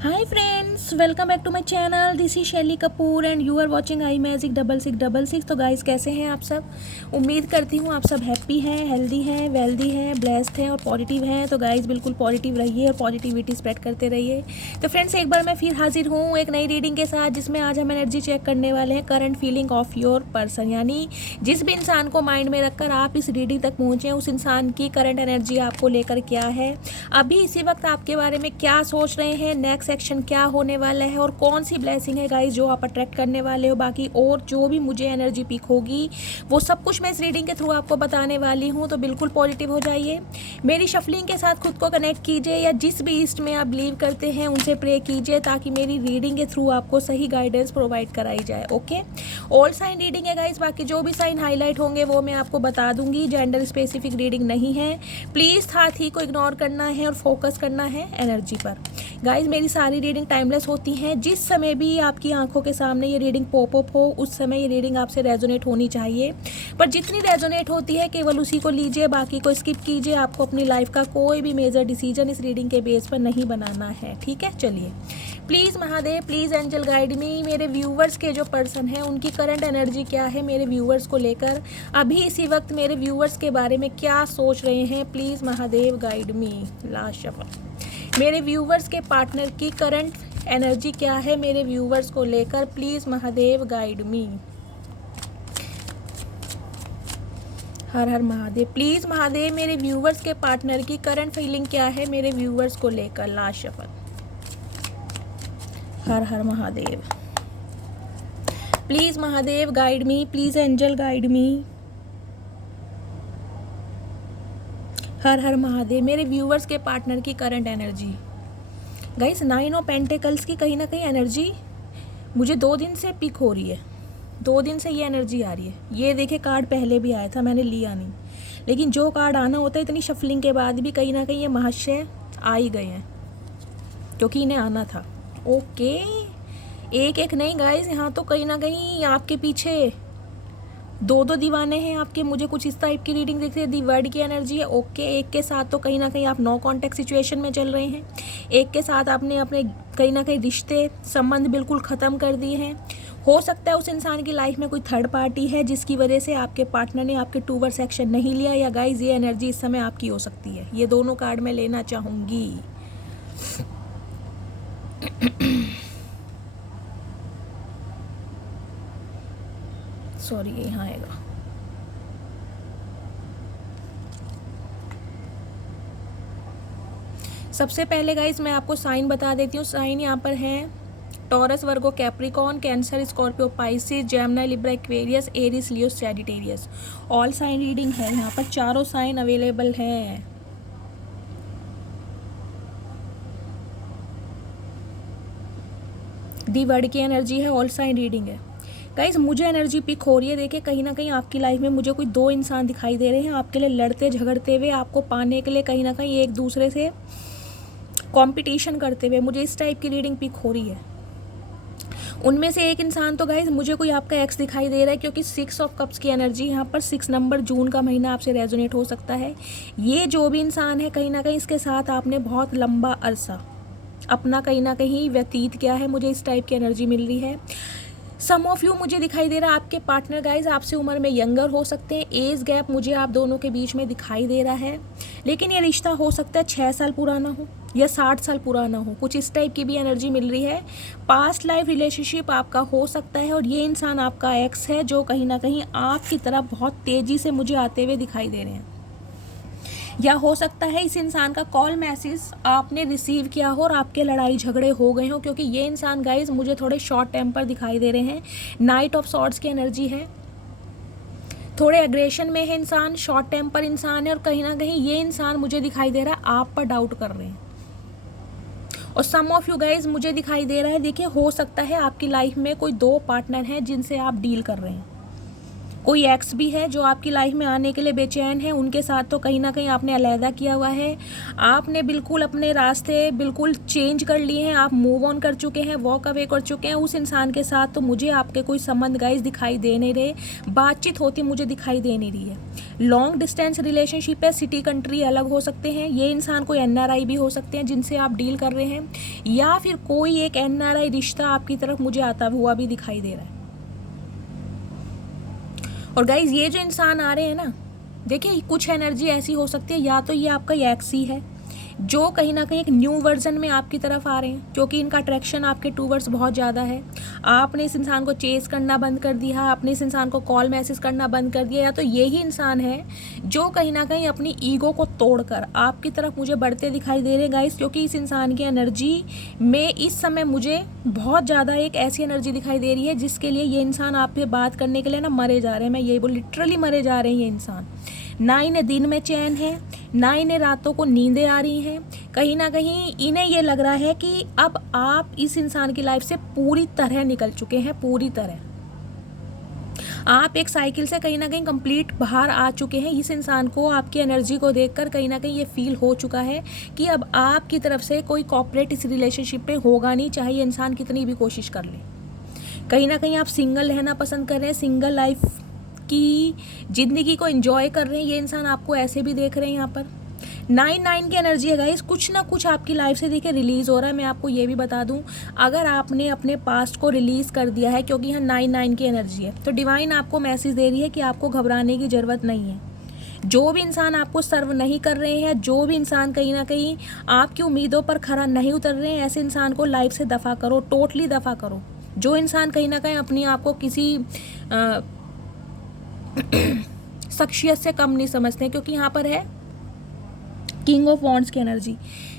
Hi friends, welcome back to my channel. This is Shaily Kapoor and you are watching I magic 6666। तो guys कैसे हैं आप सब। उम्मीद करती हूँ आप सब हैप्पी हैं, हेल्दी हैं, वेल्दी हैं, ब्लेस्ड हैं और पॉजिटिव हैं। तो गाइस बिल्कुल पॉजिटिव रहिए और पॉजिटिविटी स्प्रेड करते रहिए। तो फ्रेंड्स एक बार मैं फिर हाजिर हूँ एक नई रीडिंग के साथ, जिसमें आज हम एनर्जी चेक करने वाले हैं current feeling of your person. यानी जिस भी इंसान को माइंड में रखकर आप इस रीडिंग तक पहुँचे, उस इंसान की करंट एनर्जी आपको लेकर क्या है, अभी इसी वक्त आपके बारे में क्या सोच रहे हैं, नेक्स्ट सेक्शन क्या होने वाला है और कौन सी ब्लेसिंग है गाइस जो आप अट्रैक्ट करने वाले हो। बाकी और जो भी मुझे एनर्जी पिक होगी वो सब कुछ मैं इस रीडिंग के थ्रू आपको बताने वाली हूँ। तो बिल्कुल पॉजिटिव हो जाइए, मेरी शफलिंग के साथ खुद को कनेक्ट कीजिए या जिस भी ईस्ट में आप बिलीव करते हैं उनसे प्रे कीजिए, ताकि मेरी रीडिंग के थ्रू आपको सही गाइडेंस प्रोवाइड कराई जाए। ओके, ऑल साइन रीडिंग है गाइस, बाकी जो भी साइन हाईलाइट होंगे वो मैं आपको बता दूंगी। जेंडर स्पेसिफिक रीडिंग नहीं है, प्लीज़ साथी को इग्नोर करना है और फोकस करना है एनर्जी पर। गाइज मेरी सारी रीडिंग टाइमलेस होती हैं, जिस समय भी आपकी आंखों के सामने ये रीडिंग पॉप अप हो उस समय ये रीडिंग आपसे रेजोनेट होनी चाहिए। पर जितनी रेजोनेट होती है केवल उसी को लीजिए, बाकी को स्किप कीजिए। आपको अपनी लाइफ का कोई भी मेजर डिसीजन इस रीडिंग के बेस पर नहीं बनाना है, ठीक है। चलिए, please Mahadev, please angel guide मी। मेरे व्यूवर्स के जो पर्सन हैं उनकी करंट एनर्जी क्या है मेरे व्यूवर्स को लेकर, अभी इसी वक्त मेरे व्यूवर्स के बारे में क्या सोच रहे हैं, please Mahadev guide me. Last shuffle, मेरे व्यूवर्स के पार्टनर की करंट एनर्जी क्या है मेरे व्यूवर्स को लेकर, please Mahadev guide me. Har Har Mahadev, please Mahadev मेरे व्यूवर्स के पार्टनर की करंट फीलिंग क्या है मेरे व्यूवर्स को लेकर। Last shuffle, Har Har Mahadev, please Mahadev guide me, please angel guide me. Har Har Mahadev, मेरे व्यूवर्स के पार्टनर की current energy. Guys 9 of pentacles की कहीं ना कहीं एनर्जी मुझे 2 दिन से पिक हो रही है, 2 दिन से ये एनर्जी आ रही है। ये देखिए कार्ड पहले भी आया था, मैंने लिया नहीं, लेकिन जो कार्ड आना होता है इतनी शफलिंग के बाद भी कहीं ना कहीं ये महाशय आ ही गए हैं, क्योंकि इन्हें आना था। ओके, एक एक नहीं गाइस, यहाँ तो कहीं ना कहीं आपके पीछे 2 दीवाने हैं आपके। मुझे कुछ इस टाइप की रीडिंग दिख रही है, दी वर्ड की एनर्जी है। ओके, एक के साथ तो कहीं ना कहीं आप नो कॉन्टेक्ट सिचुएशन में चल रहे हैं, एक के साथ आपने अपने कहीं ना कहीं रिश्ते संबंध बिल्कुल ख़त्म कर दिए हैं। हो सकता है उस इंसान की लाइफ में कोई थर्ड पार्टी है जिसकी वजह से आपके पार्टनर ने आपके टूवर्ड्स एक्शन नहीं लिया, या गाइज ये एनर्जी इस समय आपकी हो सकती है। ये दोनों कार्ड मैं लेना चाहूँगी। सॉरी, यहाँ आएगा। सबसे पहले गाइस मैं आपको साइन बता देती हूँ। साइन यहाँ पर है Taurus, Virgo, Capricorn, Cancer, Scorpio, Pisces, Gemini, Libra, Aquarius, Aries, Leo, Sagittarius. All sign reading है, यहाँ पर चारों साइन अवेलेबल हैं। दी वर्ड की एनर्जी है, ऑल साइन रीडिंग है। गाइस मुझे एनर्जी पिक हो रही है, देखिए कहीं ना कहीं आपकी लाइफ में मुझे कोई 2 इंसान दिखाई दे रहे हैं आपके लिए लड़ते झगड़ते हुए, आपको पाने के लिए कहीं ना कहीं एक दूसरे से कंपटीशन करते हुए। मुझे इस टाइप की रीडिंग पिक हो रही है। उनमें से एक इंसान तो गाइज मुझे कोई आपका एक्स दिखाई दे रहा है, क्योंकि 6 ऑफ कप्स की एनर्जी यहाँ पर 6 नंबर, जून का महीना आपसे रेजोनेट हो सकता है। ये जो भी इंसान है कहीं ना कहीं इसके साथ आपने बहुत लंबा अरसा अपना कहीं ना कहीं व्यतीत किया है, मुझे इस टाइप की एनर्जी मिल रही है। सम ऑफ यू मुझे दिखाई दे रहा है आपके पार्टनर गाइज आपसे उम्र में यंगर हो सकते हैं। एज गैप मुझे आप दोनों के बीच में दिखाई दे रहा है, लेकिन ये रिश्ता हो सकता है 6 साल पुराना हो या 60 साल पुराना हो, कुछ इस टाइप की भी एनर्जी मिल रही है। पास्ट लाइफ रिलेशनशिप आपका हो सकता है और ये इंसान आपका एक्स है जो कहीं ना कहीं आपकी तरफ बहुत तेज़ी से मुझे आते हुए दिखाई दे रहे हैं। या हो सकता है इस इंसान का कॉल मैसेज आपने रिसीव किया हो और आपके लड़ाई झगड़े हो गए हो, क्योंकि ये इंसान गाइज मुझे थोड़े शॉर्ट टेम्पर दिखाई दे रहे हैं। नाइट ऑफ सॉर्ड्स की एनर्जी है, थोड़े एग्रेशन में है इंसान, शॉर्ट टेम्पर इंसान है और कहीं ना कहीं ये इंसान मुझे दिखाई दे रहा है आप पर डाउट कर रहे हैं। और सम ऑफ यू गाइज मुझे दिखाई दे रहा है, देखिए हो सकता है आपकी लाइफ में कोई 2 पार्टनर हैं जिनसे आप डील कर रहे हैं। कोई एक्स भी है जो आपकी लाइफ में आने के लिए बेचैन है, उनके साथ तो कहीं ना कहीं आपने अलहदा किया हुआ है, आपने बिल्कुल अपने रास्ते बिल्कुल चेंज कर लिए हैं, आप मूव ऑन कर चुके हैं, वॉक अवे कर चुके हैं उस इंसान के साथ। तो मुझे आपके कोई संबंध गाइस दिखाई दे नहीं रहे, बातचीत होती मुझे दिखाई दे नहीं रही है। लॉन्ग डिस्टेंस रिलेशनशिप है, सिटी कंट्री अलग हो सकते हैं, ये इंसान कोई एनआरआई भी हो सकते हैं जिनसे आप डील कर रहे हैं, या फिर कोई एक एनआरआई रिश्ता आपकी तरफ मुझे आता हुआ भी दिखाई दे रहा है। और गाइज ये जो इंसान आ रहे हैं ना, देखिए कुछ एनर्जी ऐसी हो सकती है, या तो ये आपका एक्स ही है जो कहीं ना कहीं एक न्यू वर्जन में आपकी तरफ आ रहे हैं, क्योंकि इनका अट्रैक्शन आपके टूवर्ड्स बहुत ज़्यादा है। आपने इस इंसान को चेस करना बंद कर दिया, आपने इस इंसान को कॉल मैसेज करना बंद कर दिया, या तो यही इंसान है जो कहीं ना कहीं अपनी ईगो को तोड़कर आपकी तरफ मुझे बढ़ते दिखाई दे रहे हैं गाइस। क्योंकि इस इंसान की एनर्जी में इस समय मुझे बहुत ज़्यादा एक ऐसी एनर्जी दिखाई दे रही है जिसके लिए ये इंसान आप पे बात करने के लिए ना मरे जा रहे हैं। मैं यही बोल, लिटरली मरे जा रहे हैं ये इंसान। ना इन्हें दिन में चैन है, ना इन्हें रातों को नींदें आ रही हैं। कहीं ना कहीं इन्हें ये लग रहा है कि अब आप इस इंसान की लाइफ से पूरी तरह निकल चुके हैं, पूरी तरह आप एक साइकिल से कहीं ना कहीं कंप्लीट बाहर आ चुके हैं। इस इंसान को आपकी एनर्जी को देखकर कहीं ना कहीं ये फील हो चुका है कि अब आपकी तरफ से कोई कॉपरेट इस रिलेशनशिप में होगा नहीं, चाहे ये इंसान कितनी भी कोशिश कर ले। कहीं ना कहीं आप सिंगल रहना पसंद कर रहे हैं, सिंगल लाइफ की ज़िंदगी को एंजॉय कर रहे हैं। ये इंसान आपको ऐसे भी देख रहे हैं। यहाँ पर 9 की एनर्जी है गाइस, कुछ ना कुछ आपकी लाइफ से देखिए रिलीज़ हो रहा है। मैं आपको ये भी बता दूं, अगर आपने अपने पास्ट को रिलीज़ कर दिया है, क्योंकि यहाँ 9 की एनर्जी है, तो डिवाइन आपको मैसेज दे रही है कि आपको घबराने की ज़रूरत नहीं है। जो भी इंसान आपको सर्व नहीं कर रहे हैं, जो भी इंसान कहीं ना कहीं आपकी उम्मीदों पर खरा नहीं उतर रहे हैं, ऐसे इंसान को लाइफ से दफ़ा करो, टोटली दफ़ा करो। जो इंसान कहीं ना कहीं अपनी आप को किसी शख्सियत से कम नहीं समझते, क्योंकि यहाँ पर है किंग ऑफ वॉन्ड्स की एनर्जी।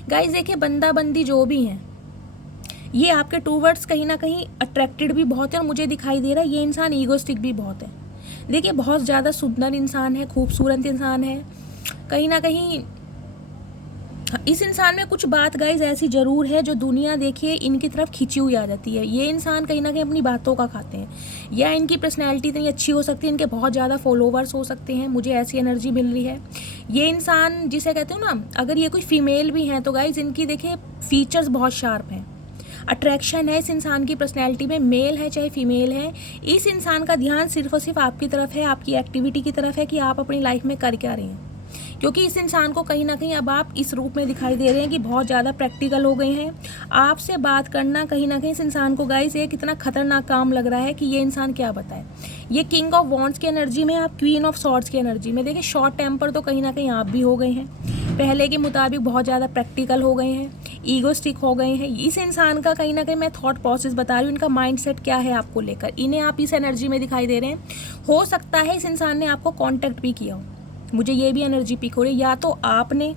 गाइस देखिए, बंदा बंदी जो भी हैं, ये आपके टूवर्ड्स कहीं ना कहीं अट्रैक्टेड भी बहुत है, और मुझे दिखाई दे रहा है ये इंसान ईगोस्टिक भी बहुत है। देखिए बहुत ज़्यादा सुंदर इंसान है, खूबसूरत इंसान है। कहीं ना कहीं इस इंसान में कुछ बात गाइज ऐसी ज़रूर है जो दुनिया देखिए इनकी तरफ खिंची हुई आ जाती है। ये इंसान कहीं ना कहीं अपनी बातों का खाते हैं, या इनकी पर्सनैलिटी इतनी अच्छी हो सकती है, इनके बहुत ज़्यादा फॉलोवर्स हो सकते हैं, मुझे ऐसी एनर्जी मिल रही है। ये इंसान जिसे कहते हो ना, अगर ये कोई फीमेल भी हैं तो गाइज इनकी देखिए फीचर्स बहुत शार्प हैं, अट्रैक्शन है इस इंसान की पर्सनैलिटी में, मेल है चाहे फीमेल है। इस इंसान का ध्यान सिर्फ और सिर्फ आपकी तरफ है, आपकी एक्टिविटी की तरफ है कि आप अपनी लाइफ में कर क्या रहे हैं। क्योंकि इस इंसान को कहीं ना कहीं अब आप इस रूप में दिखाई दे रहे हैं कि बहुत ज़्यादा प्रैक्टिकल हो गए हैं। आपसे बात करना कहीं ना कहीं इस इंसान को गाइस ये कितना खतरनाक काम लग रहा है कि ये इंसान क्या बताए। ये किंग ऑफ वॉन्ड्स की एनर्जी में, आप क्वीन ऑफ सॉर्ड्स की एनर्जी में। देखिए शॉर्ट टेम्पर तो कहीं ना कहीं आप भी हो गए हैं, पहले के मुताबिक बहुत ज़्यादा प्रैक्टिकल हो गए हैं, ईगोस्टिक हो गए हैं। इस इंसान का कहीं ना कहीं मैं थॉट प्रोसेस बता रही हूँ, इनका माइंडसेट क्या है आपको लेकर, इन्हें आप इस एनर्जी में दिखाई दे रहे हैं। हो सकता है इस इंसान ने आपको कांटेक्ट भी किया हो, मुझे ये भी एनर्जी पिक हो रही है। या तो आपने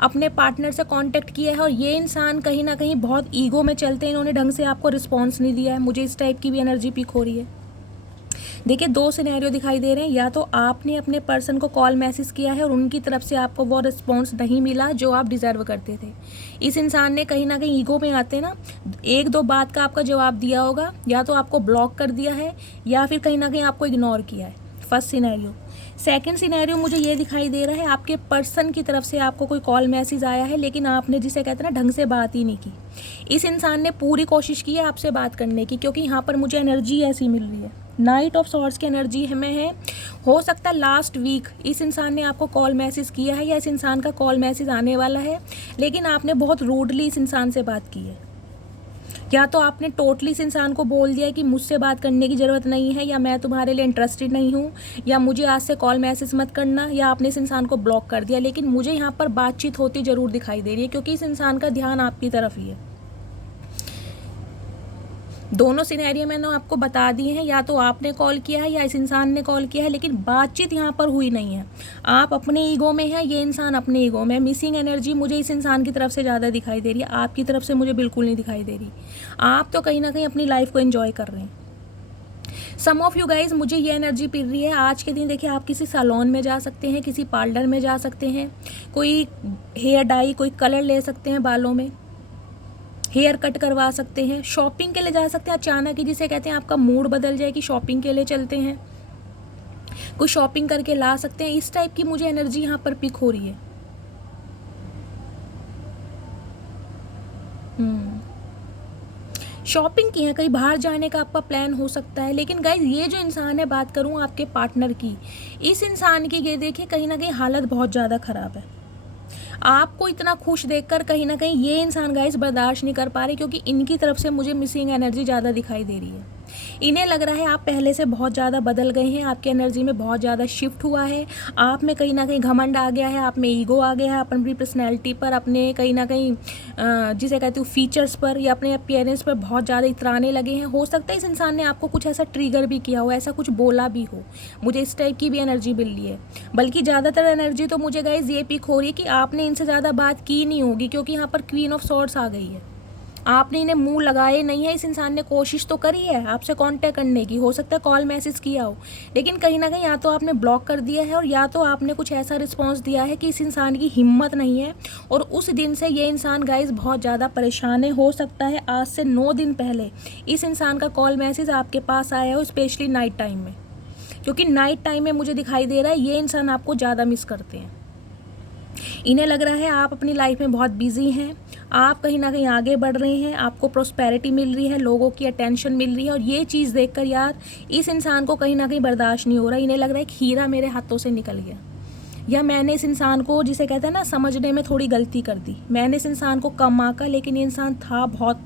अपने पार्टनर से कांटेक्ट किया है और ये इंसान कहीं ना कहीं बहुत ईगो में चलते हैं, इन्होंने ढंग से आपको रिस्पॉन्स नहीं दिया है, मुझे इस टाइप की भी एनर्जी पिक हो रही है। देखिए 2 सिनेरियो दिखाई दे रहे हैं, या तो आपने अपने पर्सन को कॉल मैसेज किया है और उनकी तरफ से आपको वो रिस्पॉन्स नहीं मिला जो आप डिज़र्व करते थे। इस इंसान ने कहीं ना कहीं ईगो में आते ना 1-2 बात का आपका जवाब दिया होगा, या तो आपको ब्लॉक कर दिया है या फिर कहीं ना कहीं आपको इग्नोर किया है। First scenario. सेकंड सिनेरियो मुझे ये दिखाई दे रहा है आपके पर्सन की तरफ से आपको कोई कॉल मैसेज आया है, लेकिन आपने जिसे कहते हैं ना ढंग से बात ही नहीं की। इस इंसान ने पूरी कोशिश की है आपसे बात करने की, क्योंकि यहाँ पर मुझे एनर्जी ऐसी मिल रही है, नाइट ऑफ सॉर्ड्स की एनर्जी में है। हो सकता है लास्ट वीक इस इंसान ने आपको कॉल मैसेज किया है, या इस इंसान का कॉल मैसेज आने वाला है, लेकिन आपने बहुत रूडली इस इंसान से बात की है। या तो आपने टोटली इस इंसान को बोल दिया कि मुझसे बात करने की ज़रूरत नहीं है, या मैं तुम्हारे लिए इंटरेस्टेड नहीं हूँ, या मुझे आज से कॉल मैसेज मत करना, या आपने इस इंसान को ब्लॉक कर दिया। लेकिन मुझे यहाँ पर बातचीत होती ज़रूर दिखाई दे रही है, क्योंकि इस इंसान का ध्यान आपकी तरफ ही है। दोनों सिनेरियो मैंने आपको बता दिए हैं, या तो आपने कॉल किया है या इस इंसान ने कॉल किया है, लेकिन बातचीत यहाँ पर हुई नहीं है। आप अपने ईगो में हैं, ये इंसान अपने ईगो में। मिसिंग एनर्जी मुझे इस इंसान की तरफ से ज़्यादा दिखाई दे रही है, आपकी तरफ से मुझे बिल्कुल नहीं दिखाई दे रही। आप तो कहीं ना कहीं अपनी लाइफ को एंजॉय कर रहे हैं। सम ऑफ यू गाइज, मुझे ये एनर्जी पिल रही है आज के दिन। देखिए आप किसी सैलून में जा सकते हैं, किसी पार्लर में जा सकते हैं, कोई हेयर डाई, कोई कलर ले सकते हैं बालों में, हेयर कट करवा सकते हैं, शॉपिंग के लिए जा सकते हैं। अचानक ही जिसे कहते हैं आपका मूड बदल जाए कि शॉपिंग के लिए चलते हैं, कोई शॉपिंग करके ला सकते हैं, इस टाइप की मुझे एनर्जी यहाँ पर पिक हो रही है। शॉपिंग की है, कहीं बाहर जाने का आपका प्लान हो सकता है। लेकिन गाइज ये जो इंसान है, बात करूँ आपके पार्टनर की, इस इंसान की ये देखिए कहीं ना कहीं हालत बहुत ज़्यादा ख़राब है। आपको इतना खुश देखकर कहीं ना कहीं ये इंसान गाइस बर्दाश्त नहीं कर पा रहे, क्योंकि इनकी तरफ से मुझे मिसिंग एनर्जी ज़्यादा दिखाई दे रही है। इन्हें लग रहा है आप पहले से बहुत ज़्यादा बदल गए हैं, आपकी एनर्जी में बहुत ज़्यादा शिफ्ट हुआ है, आप में कहीं ना कहीं घमंड आ गया है, आप में ईगो आ गया है, अपनी पर्सनैलिटी पर, अपने कहीं ना कहीं जिसे कहते हो फीचर्स पर या अपने अपीयरेंस पर बहुत ज़्यादा इतराने लगे हैं। हो सकता है इस इंसान ने आपको कुछ ऐसा ट्रिगर भी किया हो, ऐसा कुछ बोला भी हो, मुझे इस टाइप की भी एनर्जी मिल रही है। बल्कि ज़्यादातर एनर्जी तो मुझे गाइस ये पिक हो रही है कि आपने इनसे ज़्यादा बात की नहीं होगी, क्योंकि यहाँ पर क्वीन ऑफ सॉर्ड्स आ गई है। आपने इन्हें मुंह लगाए नहीं है, इस इंसान ने कोशिश तो करी है आपसे कांटेक्ट करने की, हो सकता है कॉल मैसेज किया हो, लेकिन कहीं ना कहीं या तो आपने ब्लॉक कर दिया है और या तो आपने कुछ ऐसा रिस्पांस दिया है कि इस इंसान की हिम्मत नहीं है। और उस दिन से ये इंसान गाइस बहुत ज़्यादा परेशान है। हो सकता है आज से 9 दिन पहले इस इंसान का कॉल मैसेज आपके पास आया हो, स्पेशली नाइट टाइम में, क्योंकि नाइट टाइम में मुझे दिखाई दे रहा है ये इंसान आपको ज़्यादा मिस करते हैं। इन्हें लग रहा है आप अपनी लाइफ में बहुत बिजी हैं, आप कहीं ना कहीं आगे बढ़ रहे हैं, आपको प्रॉस्पेरिटी मिल रही है, लोगों की अटेंशन मिल रही है, और ये चीज़ देखकर यार इस इंसान को कहीं ना कहीं बर्दाश्त नहीं हो रहा। इन्हें लग रहा है कि हीरा मेरे हाथों से निकल गया, या मैंने इस इंसान को, जिसे कहते हैं ना, समझने में थोड़ी गलती कर दी, मैंने इस इंसान को कम आंका, लेकिन ये इंसान था बहुत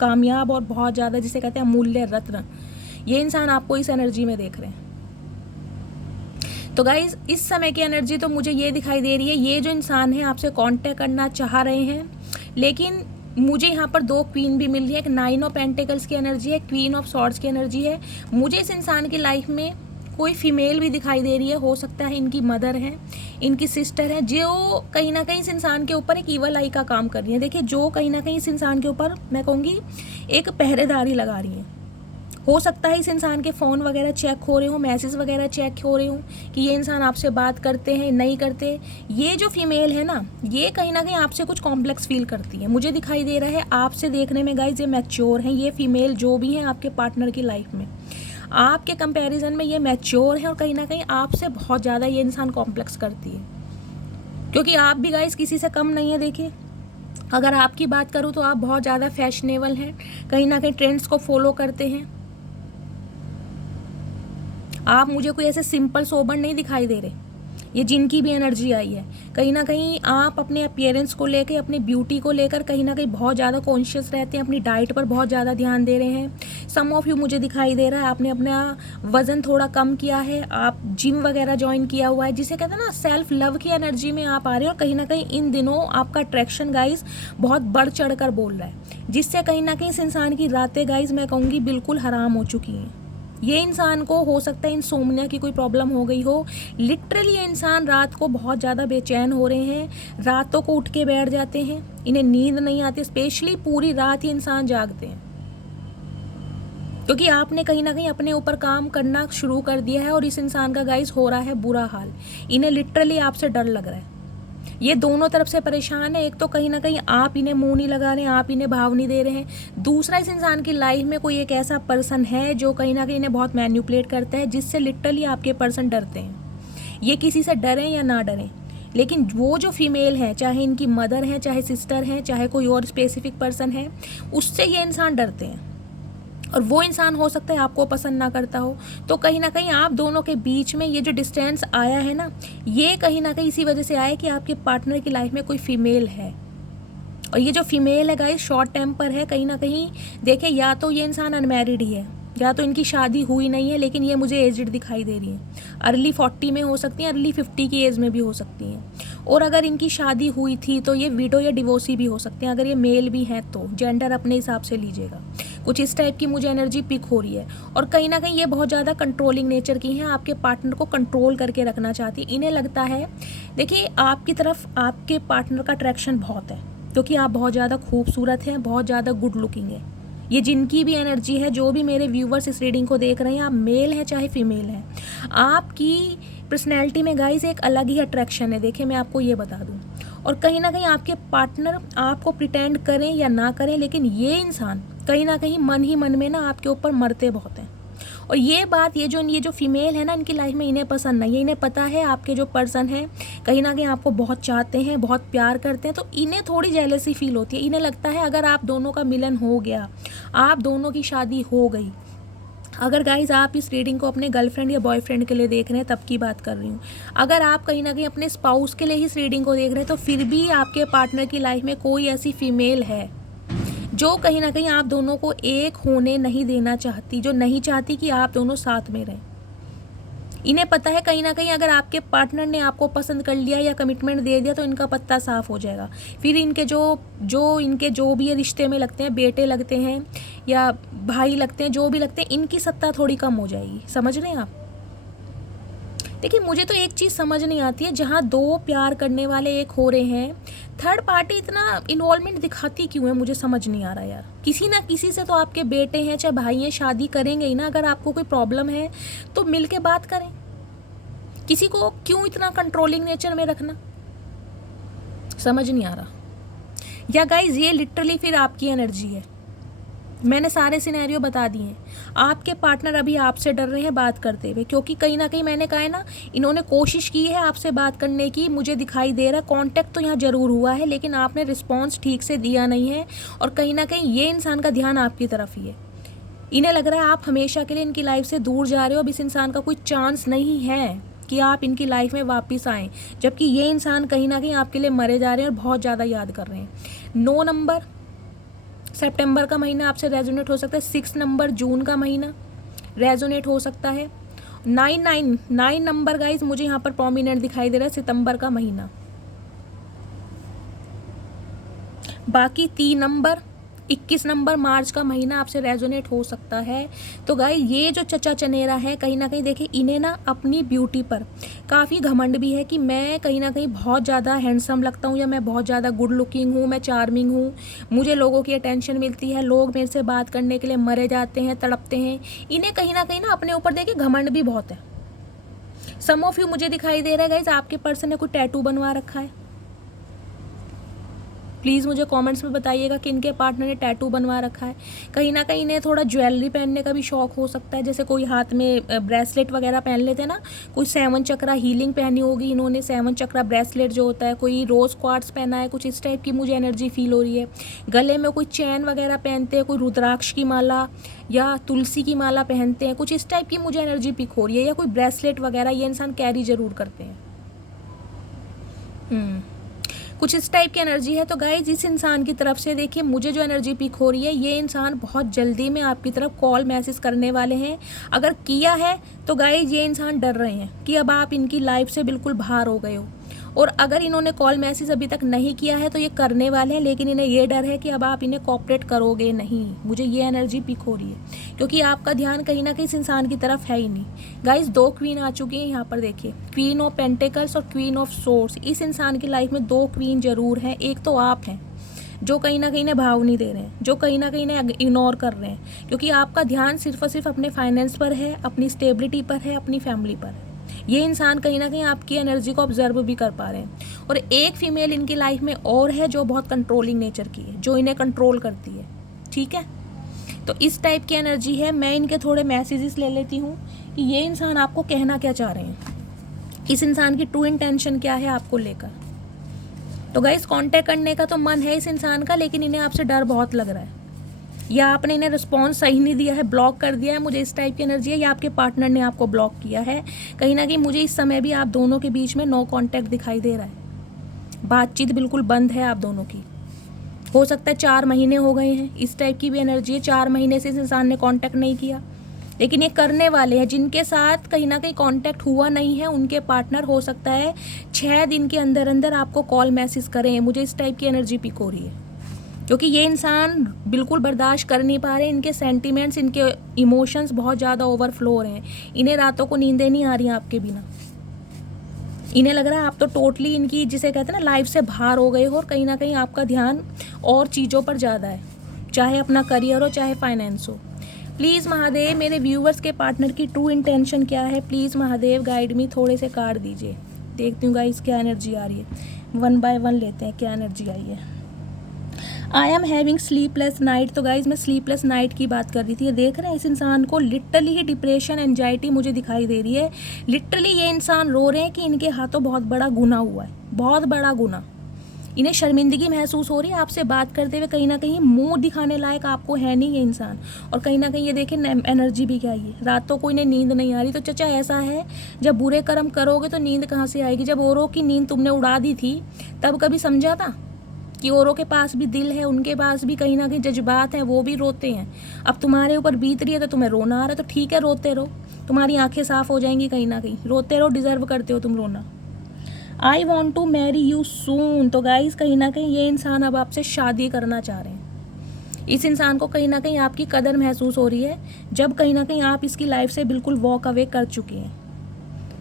कामयाब और बहुत ज़्यादा, जिसे कहते हैं अमूल्य रत्न। ये इंसान आपको इस एनर्जी में देख रहे हैं। तो गाइज इस समय की एनर्जी तो मुझे ये दिखाई दे रही है, ये जो इंसान है आपसे कांटेक्ट करना चाह रहे हैं, लेकिन मुझे यहाँ पर 2 क्वीन भी मिल रही है। एक 9 ऑफ पेंटिकल्स की एनर्जी है, क्वीन ऑफ सॉर्ड्स की एनर्जी है। मुझे इस इंसान की लाइफ में कोई फीमेल भी दिखाई दे रही है, हो सकता है इनकी मदर है, इनकी सिस्टर है, जो कहीं ना कहीं इस इंसान के ऊपर एक ईवल आई का काम कर रही है। देखिए, जो कहीं ना कहीं इस इंसान के ऊपर, मैं कहूँगी, एक पहरेदारी लगा रही है। हो सकता है इस इंसान के फ़ोन वगैरह चेक हो रहे हो, मैसेज वगैरह चेक हो रहे हो कि ये इंसान आपसे बात करते हैं नहीं करते। ये जो फीमेल है ना, ये कहीं ना कहीं आपसे कुछ कॉम्प्लेक्स फील करती है। मुझे दिखाई दे रहा है आपसे देखने में गाइज ये मैच्योर हैं, ये फीमेल जो भी हैं आपके पार्टनर की लाइफ में, आपके कंपैरिजन में ये मैच्योर है, और कहीं ना कहीं आपसे बहुत ज़्यादा ये इंसान कॉम्प्लेक्स करती है, क्योंकि आप भी गाइज किसी से कम नहीं है। देखिए, अगर आपकी बात करूँ तो आप बहुत ज़्यादा फैशनेबल हैं, कहीं ना कहीं ट्रेंड्स को फॉलो करते हैं। आप मुझे कोई ऐसे सिंपल सोबर नहीं दिखाई दे रहे। ये जिनकी भी एनर्जी आई है, कहीं ना कहीं आप अपने अपीयरेंस को लेकर, अपनी ब्यूटी को लेकर कहीं ना कहीं बहुत ज़्यादा कॉन्शियस रहते हैं, अपनी डाइट पर बहुत ज़्यादा ध्यान दे रहे हैं। सम ऑफ यू, मुझे दिखाई दे रहा है आपने अपना वज़न थोड़ा कम किया है, आप जिम वगैरह ज्वाइन किया हुआ है, जिसे कहते हैं ना सेल्फ लव की एनर्जी में आप आ रहे हो। और कहीं ना कहीं इन दिनों आपका अट्रैक्शन गाइज बहुत बढ़ चढ़ कर बोल रहा है, जिससे कहीं ना कहीं इस इंसान की रातें गाइज मैं कहूँगी बिल्कुल हराम हो चुकी हैं। ये इंसान को हो सकता है इंसोम्निया की कोई प्रॉब्लम हो गई हो। लिटरली ये इंसान रात को बहुत ज़्यादा बेचैन हो रहे हैं, रातों को उठ के बैठ जाते हैं, इन्हें नींद नहीं आती, स्पेशली पूरी रात ये इंसान जागते हैं, क्योंकि आपने कहीं ना कहीं अपने ऊपर काम करना शुरू कर दिया है। और इस इंसान का गाइस हो रहा है बुरा हाल, इन्हें लिटरली आपसे डर लग रहा है। ये दोनों तरफ से परेशान है। एक तो कहीं ना कहीं आप इन्हें मुंह नहीं लगा रहे हैं, आप इन्हें भाव नहीं दे रहे हैं। दूसरा, इस इंसान की लाइफ में कोई एक ऐसा पर्सन है जो कहीं ना कहीं इन्हें बहुत मैन्युपुलेट करता है, जिससे लिटरली आपके पर्सन डरते हैं। ये किसी से डरें या ना डरें, लेकिन वो जो फीमेल है, चाहे इनकी मदर है, चाहे सिस्टर है, चाहे कोई और स्पेसिफिक पर्सन है, उससे ये इंसान डरते हैं। और वो इंसान हो सकता है आपको पसंद ना करता हो। तो कहीं ना कहीं आप दोनों के बीच में ये जो डिस्टेंस आया है ना, ये कहीं ना कहीं इसी वजह से आया कि आपके पार्टनर की लाइफ में कोई फीमेल है। और ये जो फीमेल है गाइस शॉर्ट टेम्पर है। कहीं ना कहीं देखिए, या तो ये इंसान अनमैरिड ही है, या तो इनकी शादी हुई नहीं है, लेकिन ये मुझे एजड दिखाई दे रही है। अर्ली 40 में हो सकती हैं, अर्ली 50 की एज में भी हो सकती हैं। और अगर इनकी शादी हुई थी तो ये विडो या डिवोर्सी भी हो सकते हैं। अगर ये मेल भी हैं तो जेंडर अपने हिसाब से लीजिएगा। कुछ इस टाइप की मुझे एनर्जी पिक हो रही है। और कहीं ना कहीं ये बहुत ज़्यादा कंट्रोलिंग नेचर की हैं, आपके पार्टनर को कंट्रोल करके रखना चाहती। इन्हें लगता है, देखिए, आपकी तरफ आपके पार्टनर का अट्रैक्शन बहुत है, क्योंकि आप बहुत ज़्यादा खूबसूरत हैं, बहुत ज़्यादा गुड लुकिंग है। ये जिनकी भी एनर्जी है, जो भी मेरे व्यूवर्स इस रीडिंग को देख रहे हैं, आप मेल हैं चाहे फीमेल हैं, आपकी पर्सनैलिटी में गाइस एक अलग ही अट्रैक्शन है। देखिए, मैं आपको ये बता दूं। और कहीं ना कहीं आपके पार्टनर आपको प्रिटेंड करें या ना करें, लेकिन ये इंसान कहीं ना कहीं मन ही मन में ना आपके ऊपर मरते बहुत हैं। और ये जो फीमेल है ना, इनकी लाइफ में इन्हें पसंद नहीं है। इन्हें पता है आपके जो पर्सन है कहीं ना कहीं आपको बहुत चाहते हैं, बहुत प्यार करते हैं, तो इन्हें थोड़ी जेलसी फील होती है। इन्हें लगता है अगर आप दोनों का मिलन हो गया, आप दोनों की शादी हो गई, अगर गाइज आप इस रीडिंग को अपने गर्लफ्रेंड या बॉयफ्रेंड के लिए देख रहे हैं तब की बात कर रही हूँ, अगर आप कहीं ना कहीं अपने स्पाउस के लिए इस रीडिंग को देख रहे हैं तो फिर भी आपके पार्टनर की लाइफ में कोई ऐसी फीमेल है जो कहीं ना कहीं आप दोनों को एक होने नहीं देना चाहती, जो नहीं चाहती कि आप दोनों साथ में रहें। इन्हें पता है कहीं ना कहीं अगर आपके पार्टनर ने आपको पसंद कर लिया या कमिटमेंट दे दिया तो इनका पत्ता साफ हो जाएगा। फिर इनके जो भी ये रिश्ते में लगते हैं, बेटे लगते हैं या भाई लगते हैं, जो भी लगते हैं, इनकी सत्ता थोड़ी कम हो जाएगी। समझ रहे हैं आप? देखिए, मुझे तो एक चीज़ समझ नहीं आती है, जहाँ दो प्यार करने वाले एक हो रहे हैं, थर्ड पार्टी इतना इन्वॉल्वमेंट दिखाती क्यों है, मुझे समझ नहीं आ रहा यार। किसी ना किसी से तो आपके बेटे हैं चाहे भाई हैं, शादी करेंगे ही ना। अगर आपको कोई प्रॉब्लम है तो मिल के बात करें। किसी को क्यों इतना कंट्रोलिंग नेचर में रखना, समझ नहीं आ रहा। या गाइज ये लिटरली फिर आपकी एनर्जी है। मैंने सारे सिनेरियो बता दिए हैं। आपके पार्टनर अभी आपसे डर रहे हैं बात करते हुए, क्योंकि कहीं ना कहीं मैंने कहा है ना, इन्होंने कोशिश की है आपसे बात करने की। मुझे दिखाई दे रहा है कांटेक्ट तो यहाँ ज़रूर हुआ है, लेकिन आपने रिस्पॉन्स ठीक से दिया नहीं है। और कहीं ना कहीं ये इंसान का ध्यान आपकी तरफ ही है। इन्हें लग रहा है आप हमेशा के लिए इनकी लाइफ से दूर जा रहे हो। अब इस इंसान का कोई चांस नहीं है कि आप इनकी लाइफ में वापस आएँ, जबकि ये इंसान कहीं ना कहीं आपके लिए मरे जा रहे हैं और बहुत ज़्यादा याद कर रहे हैं। 9 नंबर सितंबर का महीना आपसे रेजोनेट हो सकता है। 6 नंबर जून का महीना रेजोनेट हो सकता है। 9 नंबर गाइज मुझे यहाँ पर प्रोमिनेंट दिखाई दे रहा है, सितंबर का महीना। बाकी 3 नंबर 21 नंबर मार्च का महीना आपसे रेजोनेट हो सकता है। तो गाइस ये जो चचा चनेरा है, कहीं ना कहीं देखिए, इन्हें ना अपनी ब्यूटी पर काफ़ी घमंड भी है कि मैं कहीं ना कहीं बहुत ज़्यादा हैंडसम लगता हूँ, या मैं बहुत ज़्यादा गुड लुकिंग हूँ, मैं चार्मिंग हूँ, मुझे लोगों की अटेंशन मिलती है, लोग मेरे से बात करने के लिए मरे जाते हैं, तड़पते हैं। इन्हें कहीं ना अपने ऊपर देखिए घमंड भी बहुत है। सम ऑफ यू मुझे दिखाई दे रहा है गाइज आपके पर्सन ने कोई टैटू बनवा रखा है। प्लीज़ मुझे कमेंट्स में बताइएगा कि इनके पार्टनर ने टैटू बनवा रखा है। कहीं ना कहीं इन्हें थोड़ा ज्वेलरी पहनने का भी शौक हो सकता है, जैसे कोई हाथ में ब्रेसलेट वगैरह पहन लेते हैं ना। कोई 7 चक्रा हीलिंग पहनी होगी इन्होंने, 7 चक्रा ब्रेसलेट जो होता है, कोई रोज़ क्वार्ट्स पहना है, कुछ इस टाइप की मुझे एनर्जी फील हो रही है। गले में कोई चैन वगैरह पहनते हैं, कोई रुद्राक्ष की माला या तुलसी की माला पहनते हैं, कुछ इस टाइप की मुझे एनर्जी पिक हो रही है। या कोई ब्रेसलेट वगैरह ये इंसान कैरी ज़रूर करते हैं। कुछ इस टाइप की एनर्जी है। तो गाइज इस इंसान की तरफ से देखिए मुझे जो एनर्जी पिक हो रही है, ये इंसान बहुत जल्दी में आपकी तरफ कॉल मैसेज करने वाले हैं। अगर किया है तो गाइज ये इंसान डर रहे हैं कि अब आप इनकी लाइफ से बिल्कुल बाहर हो गए हो। और अगर इन्होंने कॉल मैसेज अभी तक नहीं किया है तो ये करने वाले हैं, लेकिन इन्हें ये डर है कि अब आप इन्हें कोऑपरेट करोगे नहीं। मुझे ये एनर्जी पिक हो रही है, क्योंकि आपका ध्यान कहीं ना कहीं इस इंसान की तरफ है ही नहीं। गाइज 2 क्वीन आ चुकी हैं यहाँ पर, देखिए, क्वीन ऑफ पेंटिकल्स और क्वीन ऑफ सोर्ड्स। इस इंसान की लाइफ में 2 क्वीन जरूर हैं। एक तो आप हैं जो कहीं ना कहीं इन्हें भाव नहीं दे रहे हैं, जो कहीं ना कहीं इन्हें इग्नोर कर रहे हैं, क्योंकि आपका ध्यान सिर्फ और सिर्फ अपने फाइनेंस पर है, अपनी स्टेबिलिटी पर है, अपनी फैमिली पर है। ये इंसान कहीं ना कहीं आपकी एनर्जी को ऑब्जर्व भी कर पा रहे हैं। और एक फीमेल इनकी लाइफ में और है जो बहुत कंट्रोलिंग नेचर की है, जो इन्हें कंट्रोल करती है। ठीक है, तो इस टाइप की एनर्जी है। मैं इनके थोड़े मैसेजेस ले लेती हूँ कि ये इंसान आपको कहना क्या चाह रहे हैं, इस इंसान की ट्रू इंटेंशन क्या है आपको लेकर। तो गाइस कांटेक्ट करने का तो मन है इस इंसान का, लेकिन इन्हें आपसे डर बहुत लग रहा है, या आपने इन्हें रिस्पॉन्स सही नहीं दिया है, ब्लॉक कर दिया है, मुझे इस टाइप की एनर्जी है, या आपके पार्टनर ने आपको ब्लॉक किया है। कहीं ना कहीं मुझे इस समय भी आप दोनों के बीच में नो कांटेक्ट दिखाई दे रहा है, बातचीत बिल्कुल बंद है आप दोनों की। हो सकता है 4 महीने हो गए हैं, इस टाइप की भी एनर्जी है। 4 महीने से इस इंसान ने कांटेक्ट नहीं किया, लेकिन ये करने वाले हैं। जिनके साथ कहीं ना कहीं कांटेक्ट हुआ नहीं है उनके पार्टनर हो सकता है 6 दिन के अंदर अंदर आपको कॉल मैसेज करें। मुझे इस टाइप की एनर्जी पिक हो रही है, क्योंकि ये इंसान बिल्कुल बर्दाश्त कर नहीं पा रहे। इनके सेंटिमेंट्स, इनके इमोशंस बहुत ज़्यादा ओवरफ्लो हो रहे हैं। इन्हें रातों को नींदें नहीं आ रही हैं आपके बिना। इन्हें लग रहा है आप तो टोटली इनकी, जिसे कहते हैं ना, लाइफ से बाहर हो गए हो, और कहीं ना कहीं आपका ध्यान और चीज़ों पर ज़्यादा है, चाहे अपना करियर हो, चाहे फाइनेंस हो। प्लीज़ महादेव, मेरे व्यूवर्स के पार्टनर की ट्रू इंटेंशन क्या है, प्लीज़ महादेव गाइड मी, थोड़े से कार्ड दीजिए। देखती हूँ गाइस क्या एनर्जी आ रही है। 1 बाय 1 लेते हैं क्या एनर्जी आई है। I am having sleepless night. तो गाइज मैं स्लीपलेस नाइट की बात कर रही थी। ये देख रहे हैं इस इंसान को लिटरली ही डिप्रेशन एंजाइटी मुझे दिखाई दे रही है। लिटरली ये इंसान रो रहे हैं कि इनके हाथों बहुत बड़ा गुनाह हुआ है, बहुत बड़ा गुनाह। इन्हें शर्मिंदगी महसूस हो रही है आपसे बात करते हुए। कहीं ना कहीं मुंह दिखाने लायक आपको है नहीं ये इंसान। और कहीं ना कहीं ये देखें एनर्जी भी क्या है, रातों को इन्हें नींद नहीं आ रही। तो चचा ऐसा है, जब बुरे कर्म करोगे तो नींद कहाँ से आएगी? जब औरों की नींद तुमने उड़ा दी थी तब कभी समझा था कि औरों के पास भी दिल है, उनके पास भी कहीं ना कहीं जज्बात हैं, वो भी रोते हैं। अब तुम्हारे ऊपर बीत रही है तो तुम्हें रोना आ रहा है, तो ठीक है रोते रहो, तुम्हारी आंखें साफ हो जाएंगी। कहीं ना कहीं रोते रहो, डिजर्व करते हो तुम रोना। I want to marry you soon. तो गाइज कहीं ना कहीं ये इंसान अब आपसे शादी करना चाह रहे हैं। इस इंसान को कहीं ना कहीं आपकी कदर महसूस हो रही है, जब कहीं ना कहीं आप इसकी लाइफ से बिल्कुल वॉक अवे कर चुके हैं।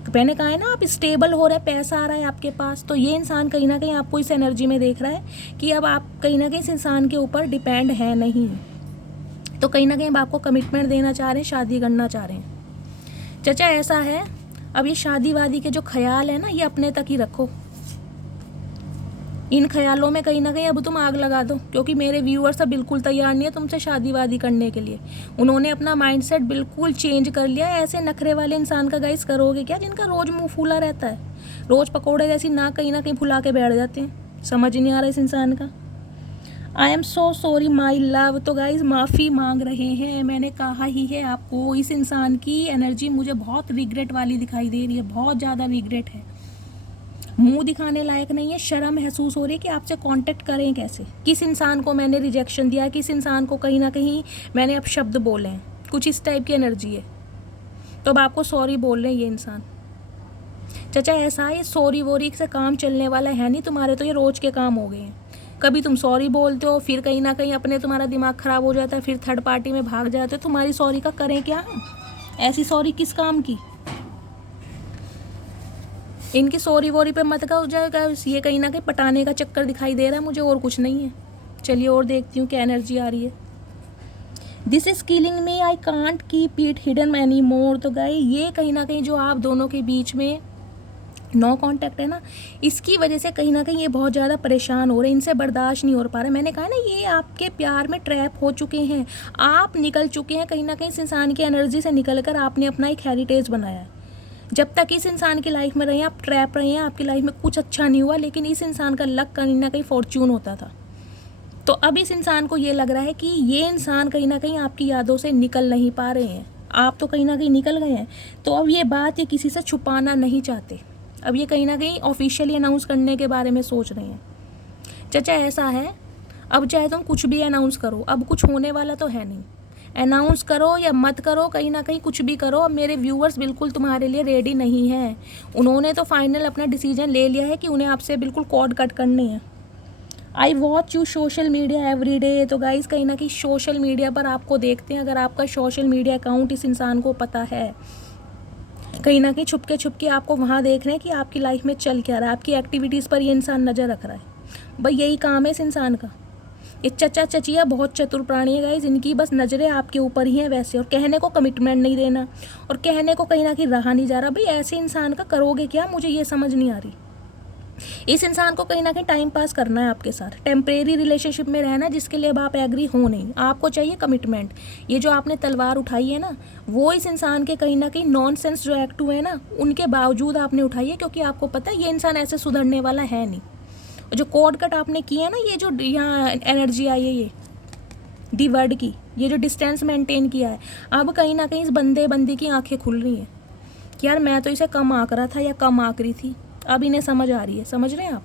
मैंने कहा है ना, आप स्टेबल हो रहे हैं, पैसा आ रहा है आपके पास। तो ये इंसान कहीं ना कहीं आपको इस एनर्जी में देख रहा है कि अब आप कहीं ना कहीं इस इंसान के ऊपर डिपेंड है नहीं। तो कहीं ना कहीं अब आपको कमिटमेंट देना चाह रहे हैं, शादी करना चाह रहे हैं। चचा ऐसा है, अब ये शादी वादी के जो ख्याल है ना, ये अपने तक ही रखो। इन ख्यालों में कहीं ना कहीं अब तुम आग लगा दो, क्योंकि मेरे व्यूअर्स अब बिल्कुल तैयार नहीं है तुमसे शादी वादी करने के लिए। उन्होंने अपना माइंडसेट बिल्कुल चेंज कर लिया। ऐसे नखरे वाले इंसान का गाइस करोगे क्या, जिनका रोज मुंह फूला रहता है, रोज पकोड़े जैसी ना कहीं फुला के बैठ जाते हैं। समझ नहीं आ रहा इस इंसान का। I am so sorry my love. तो गाइज माफ़ी मांग रहे हैं। मैंने कहा ही है आपको, इस इंसान की एनर्जी मुझे बहुत रिग्रेट वाली दिखाई दे रही है, बहुत ज़्यादा रिग्रेट है। मुंह दिखाने लायक नहीं है, शर्म महसूस हो रही है कि आपसे कांटेक्ट करें कैसे। किस इंसान को मैंने रिजेक्शन दिया, किस इंसान को कहीं ना कहीं मैंने अब शब्द बोले हैं, कुछ इस टाइप की एनर्जी है। तो अब आपको सॉरी बोल रहे हैं ये इंसान। चचा ऐसा है, ये सॉरी वोरी से काम चलने वाला है नहीं, तुम्हारे तो ये रोज के काम हो गए हैं। कभी तुम सॉरी बोलते हो, फिर कहीं ना कहीं अपने तुम्हारा दिमाग ख़राब हो जाता है, फिर थर्ड पार्टी में भाग जाते हो। तुम्हारी सॉरी का करें क्या हम? ऐसी सॉरी किस काम की? इनकी सॉरी वोरी पे मत हो जाएगा। ये कहीं ना कहीं पटाने का चक्कर दिखाई दे रहा है मुझे, और कुछ नहीं है। चलिए और देखती हूँ क्या एनर्जी आ रही है। This is killing me, I can't keep it hidden any more. तो गाई ये कहीं ना कहीं जो आप दोनों के बीच में नो कांटेक्ट है ना, इसकी वजह से कहीं ना कहीं ये बहुत ज़्यादा परेशान हो रहे हैं, इनसे बर्दाश्त नहीं हो पा रहा। मैंने कहा ना, ये आपके प्यार में ट्रैप हो चुके हैं, आप निकल चुके हैं कहीं ना कहीं इस इंसान की एनर्जी से निकल कर आपने अपना एक हेरिटेज बनाया है। जब तक इस इंसान की लाइफ में रहे हैं आप ट्रैप रहे हैं, आपकी लाइफ में कुछ अच्छा नहीं हुआ, लेकिन इस इंसान का लक कहीं ना कहीं फॉर्च्यून होता था। तो अब इस इंसान को ये लग रहा है कि ये इंसान कहीं ना कहीं आपकी यादों से निकल नहीं पा रहे हैं, आप तो कहीं ना कहीं निकल गए हैं। तो अब ये बात ये किसी से छुपाना नहीं चाहते, अब ये कहीं ना कहीं ऑफिशियली अनाउंस करने के बारे में सोच रहे हैं। चचा ऐसा है, अब चाहे तुम कुछ भी अनाउंस करो, अब कुछ होने वाला तो है नहीं। अनाउंस करो या मत करो, कहीं ना कहीं कुछ भी करो, अब मेरे व्यूअर्स बिल्कुल तुम्हारे लिए रेडी नहीं हैं। उन्होंने तो फाइनल अपना डिसीजन ले लिया है कि उन्हें आपसे बिल्कुल कॉर्ड कट करनी है। I watch you social media every day. तो गाइज़ कहीं ना कहीं सोशल मीडिया पर आपको देखते हैं। अगर आपका सोशल मीडिया अकाउंट इस इंसान को पता है, कहीं ना कहीं छुपके आपको वहाँ देख रहे हैं कि आपकी लाइफ में चल क्या रहा है, आपकी एक्टिविटीज़ पर ये इंसान नज़र रख रहा है। भाई यही काम है इस इंसान का। ये चचा चचिया बहुत चतुर प्राणी है गाइस, इनकी बस नज़रें आपके ऊपर ही हैं वैसे, और कहने को कमिटमेंट नहीं देना, और कहने को कहीं ना कहीं रहा नहीं जा रहा। भाई ऐसे इंसान का करोगे क्या, मुझे ये समझ नहीं आ रही। इस इंसान को कहीं ना कहीं टाइम पास करना है आपके साथ, टेम्परेरी रिलेशनशिप में रहना, जिसके लिए अब आप एग्री हो नहीं, आपको चाहिए कमिटमेंट। ये जो आपने तलवार उठाई है ना, वो इस इंसान के कहीं ना कहीं नॉनसेंस जो एक्ट हुए हैं ना, उनके बावजूद आपने उठाई है, क्योंकि आपको पता है ये इंसान ऐसे सुधरने वाला है नहीं। जो कोड कट आपने किया है ना, ये जो यहाँ एनर्जी आई है, ये डी वर्ड की, ये जो डिस्टेंस मेंटेन किया है, अब कहीं ना कहीं इस बंदी की आंखें खुल रही हैं कि यार मैं तो इसे कम आंक रहा था या कम आंक रही थी। अब इन्हें समझ आ रही है, समझ रहे हैं आप।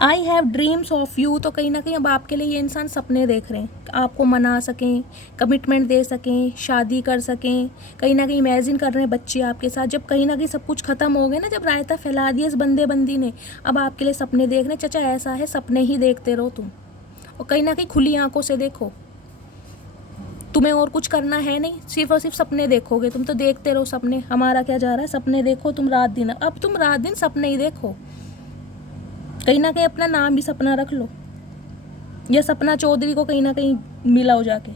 I have dreams of you. तो कहीं ना कहीं अब आपके लिए ये इंसान सपने देख रहे हैं, आपको मना सकें, कमिटमेंट दे सकें, शादी कर सकें। कहीं ना कहीं इमेजिन कर रहे हैं बच्चे आपके साथ। जब कहीं ना कहीं सब कुछ खत्म हो गया ना, जब रायता फैला दिया इस बंदी ने, अब आपके लिए सपने देख रहे हैं। चचा ऐसा है, सपने ही देखते रहो तुम, और कहीं ना कहीं खुली आंखों से देखो। तुम्हें और कुछ करना है नहीं, सिर्फ और सिर्फ सपने देखोगे तुम, तो देखते रहो सपने। हमारा क्या जा रहा है, सपने देखो तुम रात दिन। अब तुम रात दिन सपने ही देखो, कहीं ना कहीं अपना नाम भी सपना रख लो, या सपना चौधरी को कहीं ना कहीं मिलाओ जाके।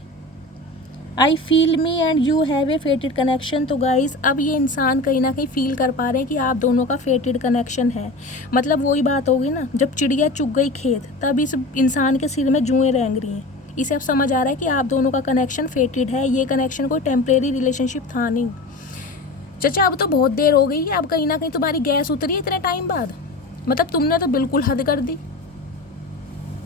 I feel me and you have a फेटेड connection. तो गाइज अब ये इंसान कहीं ना कहीं फील कर पा रहे हैं कि आप दोनों का फेटेड कनेक्शन है। मतलब वही बात होगी ना, जब चिड़िया चुग गई खेत तब इस इंसान के सिर में जुएं रेंग रही हैं। इसे अब समझ आ रहा है कि आप दोनों का कनेक्शन फेटेड है, ये कनेक्शन कोई टेम्परेरी रिलेशनशिप था नहीं। चाचा अब तो बहुत देर हो गई है, अब कहीं ना कहीं तुम्हारी गैस उतरी है इतने टाइम बाद। मतलब तुमने तो बिल्कुल हद कर दी।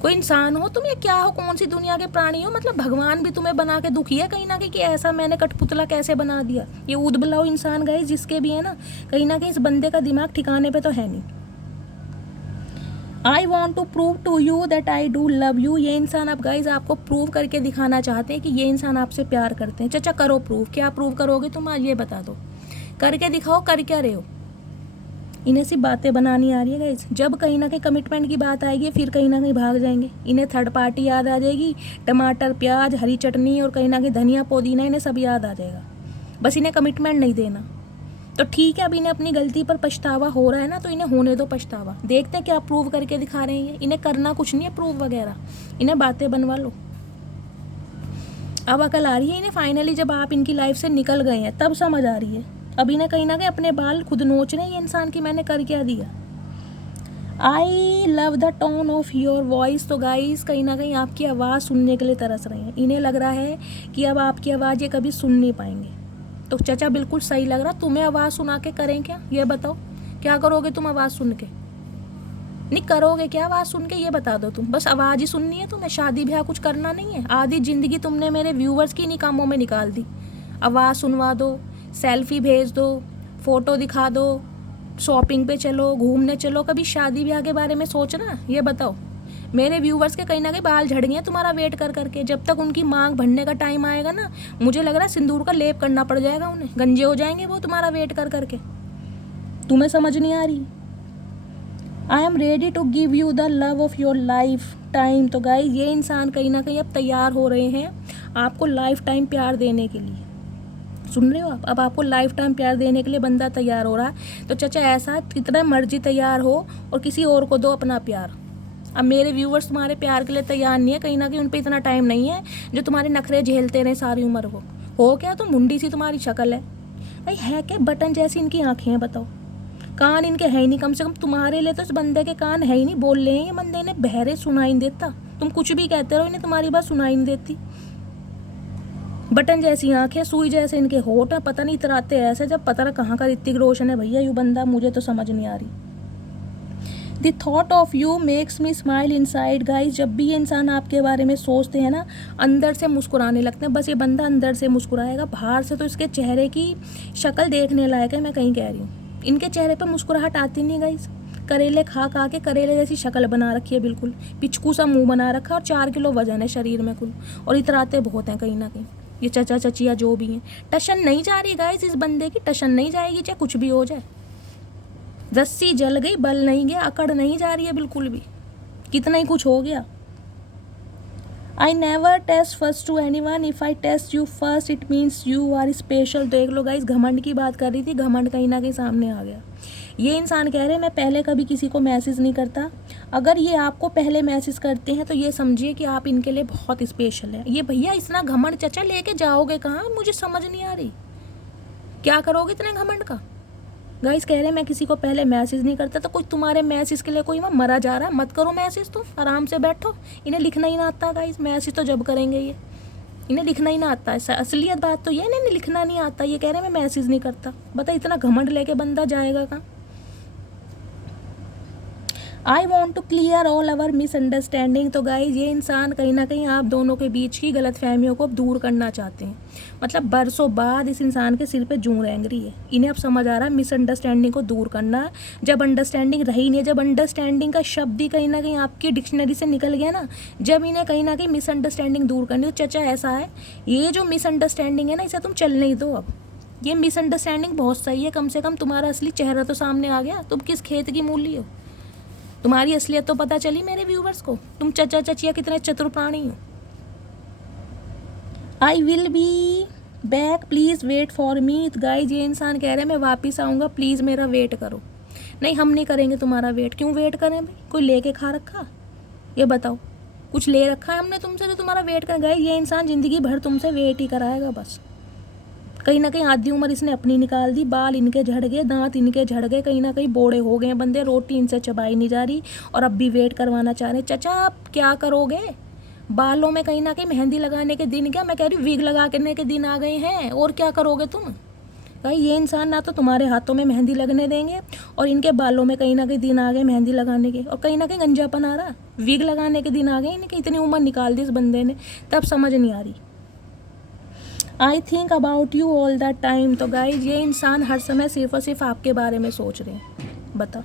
कोई इंसान हो तुम या क्या हो, कौन सी दुनिया के प्राणी हो? मतलब भगवान भी तुम्हें बना के दुखी है कहीं ना कहीं कि ऐसा मैंने कठपुतला कैसे बना दिया। ये ऊद-बिलाऊ इंसान गाइस जिसके भी है ना, कहीं ना कहीं इस बंदे का दिमाग ठिकाने पे तो है नहीं। I want to prove to you that I do love you. ये इंसान अब गाइज आपको प्रूव करके दिखाना चाहते हैं कि ये इंसान आपसे प्यार करते हैं। चाचा करो प्रूव। क्या प्रूव करोगे तुम, आज ये बता दो, करके दिखाओ, कर क्या रहे हो? इन्हें सिर्फ बातें बनानी आ रही है गाइस। जब कहीं ना कहीं कमिटमेंट की बात आएगी फिर कहीं ना कहीं भाग जाएंगे। इन्हें थर्ड पार्टी याद आ जाएगी, टमाटर प्याज हरी चटनी और कहीं ना कहीं धनिया पुदीना, इन्हें सब याद आ जाएगा। बस इन्हें कमिटमेंट नहीं देना। तो ठीक है, अब इन्हें अपनी गलती पर पछतावा हो रहा है ना, तो इन्हें होने दो पछतावा। देखते हैं क्या प्रूव करके दिखा रहे हैं। इन्हें करना कुछ नहीं है प्रूव वगैरह, इन्हें बातें बनवा लो। अब अकल आ रही है इन्हें फाइनली, जब आप इनकी लाइफ से निकल गए हैं तब समझ आ रही है। अब इन्हें कहीं ना कहीं अपने बाल खुद नोच रहे हैं ये इंसान की मैंने कर क्या दिया। I love the tone of your voice. तो गाइस कहीं ना कहीं आपकी आवाज़ सुनने के लिए तरस रहे हैं। इन्हें लग रहा है कि अब आपकी आवाज़ ये कभी सुन नहीं पाएंगे। तो चाचा बिल्कुल सही लग रहा। तुम्हें आवाज़ सुना के करें क्या, ये बताओ। क्या करोगे तुम आवाज़ सुन के? नहीं करोगे क्या आवाज़ सुन के, ये बता दो। तुम बस आवाज़ ही सुननी है तुम्हें, शादी ब्याह कुछ करना नहीं है। आधी ज़िंदगी तुमने मेरे व्यूवर्स की इन्हीं कामों में निकाल दी। आवाज़ सुनवा दो, सेल्फी भेज दो, फ़ोटो दिखा दो, शॉपिंग पे चलो, घूमने चलो। कभी शादी ब्याह के बारे में सोचना, ये बताओ। मेरे व्यूवर्स के कहीं ना कहीं बाल झड़ गए हैं तुम्हारा वेट कर करके। जब तक उनकी मांग भरने का टाइम आएगा ना, मुझे लग रहा है सिंदूर का लेप करना पड़ जाएगा उन्हें, गंजे हो जाएंगे वो तुम्हारा वेट कर करके। तुम्हें समझ नहीं आ रही। I am ready to give you the love of your life time. तो गाइस ये इंसान कहीं ना कहीं अब तैयार हो रहे हैं आपको लाइफ टाइम प्यार देने के लिए। सुन रहे हो आप? अब आपको लाइफ टाइम प्यार देने के लिए बंदा तैयार हो रहा है। तो चाचा ऐसा कितना मर्जी तैयार हो और किसी और को दो अपना प्यार। अब मेरे व्यूवर्स तुम्हारे प्यार के लिए तैयार नहीं है, कहीं ना कहीं उन पर इतना टाइम नहीं है जो तुम्हारे नखरे झेलते रहे सारी उम्र। हो क्या तुम, मुंडी सी तुम्हारी शक्ल है भाई, है क्या बटन जैसी इनकी आँखें हैं बताओ। कान इनके है ही नहीं, कम से कम तुम्हारे लिए तो इस बंदे के कान है ही नहीं। बोल रहे हैं ये बंदे, इन्हें बहरे सुनाई नहीं देता। तुम कुछ भी कहते रहो, इन्हें तुम्हारी बात सुनाई नहीं देती। बटन जैसी आंखें, सुई जैसे इनके होठ हैं, पता नहीं इतराते ऐसे जब पता ना कहाँ का ऋतिक रोशन है भैया। यू बंदा मुझे तो समझ नहीं आ रही। The thought of you makes me smile inside. Guys जब भी ये इंसान आपके बारे में सोचते हैं ना, अंदर से मुस्कुराने लगते हैं। बस ये बंदा अंदर से मुस्कुराएगा, बाहर से तो इसके चेहरे की शक्ल देखने लायक है। मैं कहीं कह रही हूँ, इनके चेहरे पर मुस्कुराहट आती नहीं गाइस। करेले खा खा के करेले जैसी शक्ल बना रखी है, बिल्कुल पिचकू सा मुंह बना रखा, और 4 किलो वजन है शरीर में कुल, और इतराते बहुत हैं कहीं ना कहीं ये चाचा चचिया जो भी हैं। टशन नहीं जा रही गाइस, इस बंदे की टशन नहीं जाएगी चाहे कुछ भी हो जाए। रस्सी जल गई, बल नहीं गया, अकड़ नहीं जा रही है बिल्कुल भी। कितना ही कुछ हो गया। I never taste first to anyone, if I taste you first it means you are special. देख लो गाइस, घमंड की बात कर रही थी, घमंड कहीं ना कहीं सामने आ गया। ये इंसान कह रहे हैं मैं पहले कभी किसी को मैसेज नहीं करता। अगर ये आपको पहले मैसेज करते हैं तो ये समझिए कि आप इनके लिए बहुत स्पेशल है। ये भैया इतना घमंड चाचा लेके जाओगे कहाँ, मुझे समझ नहीं आ रही। क्या करोगे इतने घमंड का? गाइस कह रहे हैं मैं किसी को पहले मैसेज नहीं करता। तो कोई तुम्हारे मैसेज के लिए कोई वहाँ मरा जा रहा है, मत करो मैसेज, तुम आराम से बैठो। इन्हें लिखना ही ना आता गाइस, मैसेज तो जब करेंगे ये, इन्हें लिखना ही ना आता है। असलियत बात तो ये इन्हें लिखना नहीं आता। ये कह रहे हैं मैं मैसेज नहीं करता। बता इतना घमंड लेके बंदा जाएगा कहाँ? I want to clear all our misunderstanding. तो गाइज ये इंसान कहीं ना कहीं आप दोनों के बीच की गलत फहमियों को दूर करना चाहते हैं। मतलब बरसों बाद इस इंसान के सिर पे जूं रेंग रही है। इन्हें अब समझ आ रहा है मिसअंडरस्टैंडिंग को दूर करना। जब अंडरस्टैंडिंग रही नहीं, जब अंडरस्टैंडिंग का शब्द ही कहीं ना कहीं आपकी डिक्शनरी से निकल गया ना, जब इन्हें कहीं ना कहीं मिसअंडरस्टैंडिंग दूर करनी। तो चाचा ऐसा है, ये जो मिसअंडरस्टैंडिंग है ना, इसे तुम चलने ही दो। अब ये मिसअंडरस्टैंडिंग बहुत सही है, कम से कम तुम्हारा असली चेहरा तो सामने आ गया। तुम किस खेत की मूली हो, तुम्हारी असलियत तो पता चली मेरे व्यूवर्स को। तुम चचा चचिया कितने चतुर प्राणी हो। I will be back please wait for me. Guys ये इंसान कह रहे हैं मैं वापस आऊँगा, प्लीज़ मेरा वेट करो। नहीं हम नहीं करेंगे तुम्हारा वेट। क्यों वेट करें भाई, कोई लेके खा रखा? ये बताओ। कुछ ले रखा है हमने तुमसे तो तुम्हारा वेट कर गए? ये इंसान ज़िंदगी भर तुमसे वेट ही कराएगा बस। कहीं ना कहीं आधी उम्र इसने अपनी निकाल दी, बाल इनके झड़ गए, दांत इनके झड़ गए, कहीं ना कहीं बोड़े हो गए बंदे, रोटी इनसे चबाई नहीं जा रही और अब भी वेट करवाना चाह रहे हैं। चाचा आप क्या करोगे? बालों में कहीं ना कहीं मेहंदी लगाने के दिन, क्या मैं कह रही हूँ विग लगाने के दिन आ गए हैं, और क्या करोगे तुम? भाई ये इंसान ना तो तुम्हारे हाथों में मेहंदी लगने देंगे और इनके बालों में कहीं ना कहीं दिन आ गए मेहंदी लगाने के, और कहीं ना कहीं गंजापन आ रहा, विग लगाने के दिन आ गए इनके। इतनी उम्र निकाल दी इस बंदे ने, तब समझ नहीं आ रही। I think about you all the time. तो गाइज ये इंसान हर समय सिर्फ और सिर्फ आपके बारे में सोच रहे हैं। बता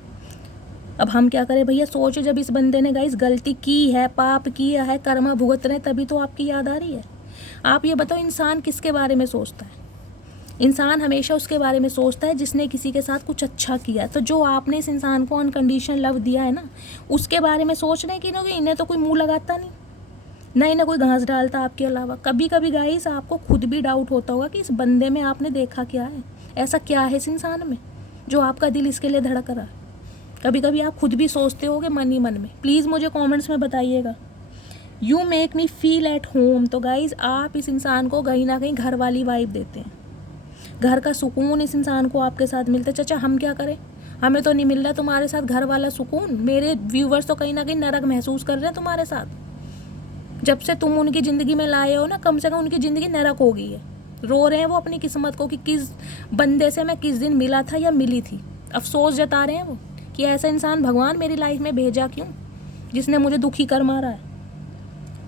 अब हम क्या करें भैया? सोचो जब इस बंदे ने गाइज गलती की है, पाप किया है, कर्मा भुगत रहे, तभी तो आपकी याद आ रही है। आप ये बताओ इंसान किसके बारे में सोचता है? इंसान हमेशा उसके बारे में सोचता है जिसने किसी के साथ कुछ अच्छा किया। तो जो आपने इस इंसान को अनकंडीशनल लव दिया है ना, उसके बारे में सोच रहे हैं कि इन्हें तो कोई मुँह लगाता नहीं, ना इन्हें कोई घास डालता आपके अलावा। कभी कभी गाइस आपको खुद भी डाउट होता होगा कि इस बंदे में आपने देखा क्या है, ऐसा क्या है इस इंसान में जो आपका दिल इसके लिए धड़क रहा है। कभी कभी आप खुद भी सोचते होगे मन ही मन में। प्लीज़ मुझे कमेंट्स में बताइएगा। You make me feel at home. तो गाइज़ आप इस इंसान को कहीं ना कहीं घर वाली वाइब देते हैं, घर का सुकून इस इंसान को आपके साथ मिलता है। चाचा हम क्या करें? हमें तो नहीं मिल रहा तुम्हारे साथ घर वाला सुकून। मेरे व्यूवर्स तो कहीं ना कहीं नरक महसूस कर रहे हैं तुम्हारे साथ। जब से तुम उनकी ज़िंदगी में लाए हो ना, कम से कम उनकी ज़िंदगी नरक हो गई है। रो रहे हैं वो अपनी किस्मत को कि किस बंदे से मैं किस दिन मिला था या मिली थी। अफसोस जता रहे हैं वो कि ऐसा इंसान भगवान मेरी लाइफ में भेजा क्यों, जिसने मुझे दुखी कर मारा है।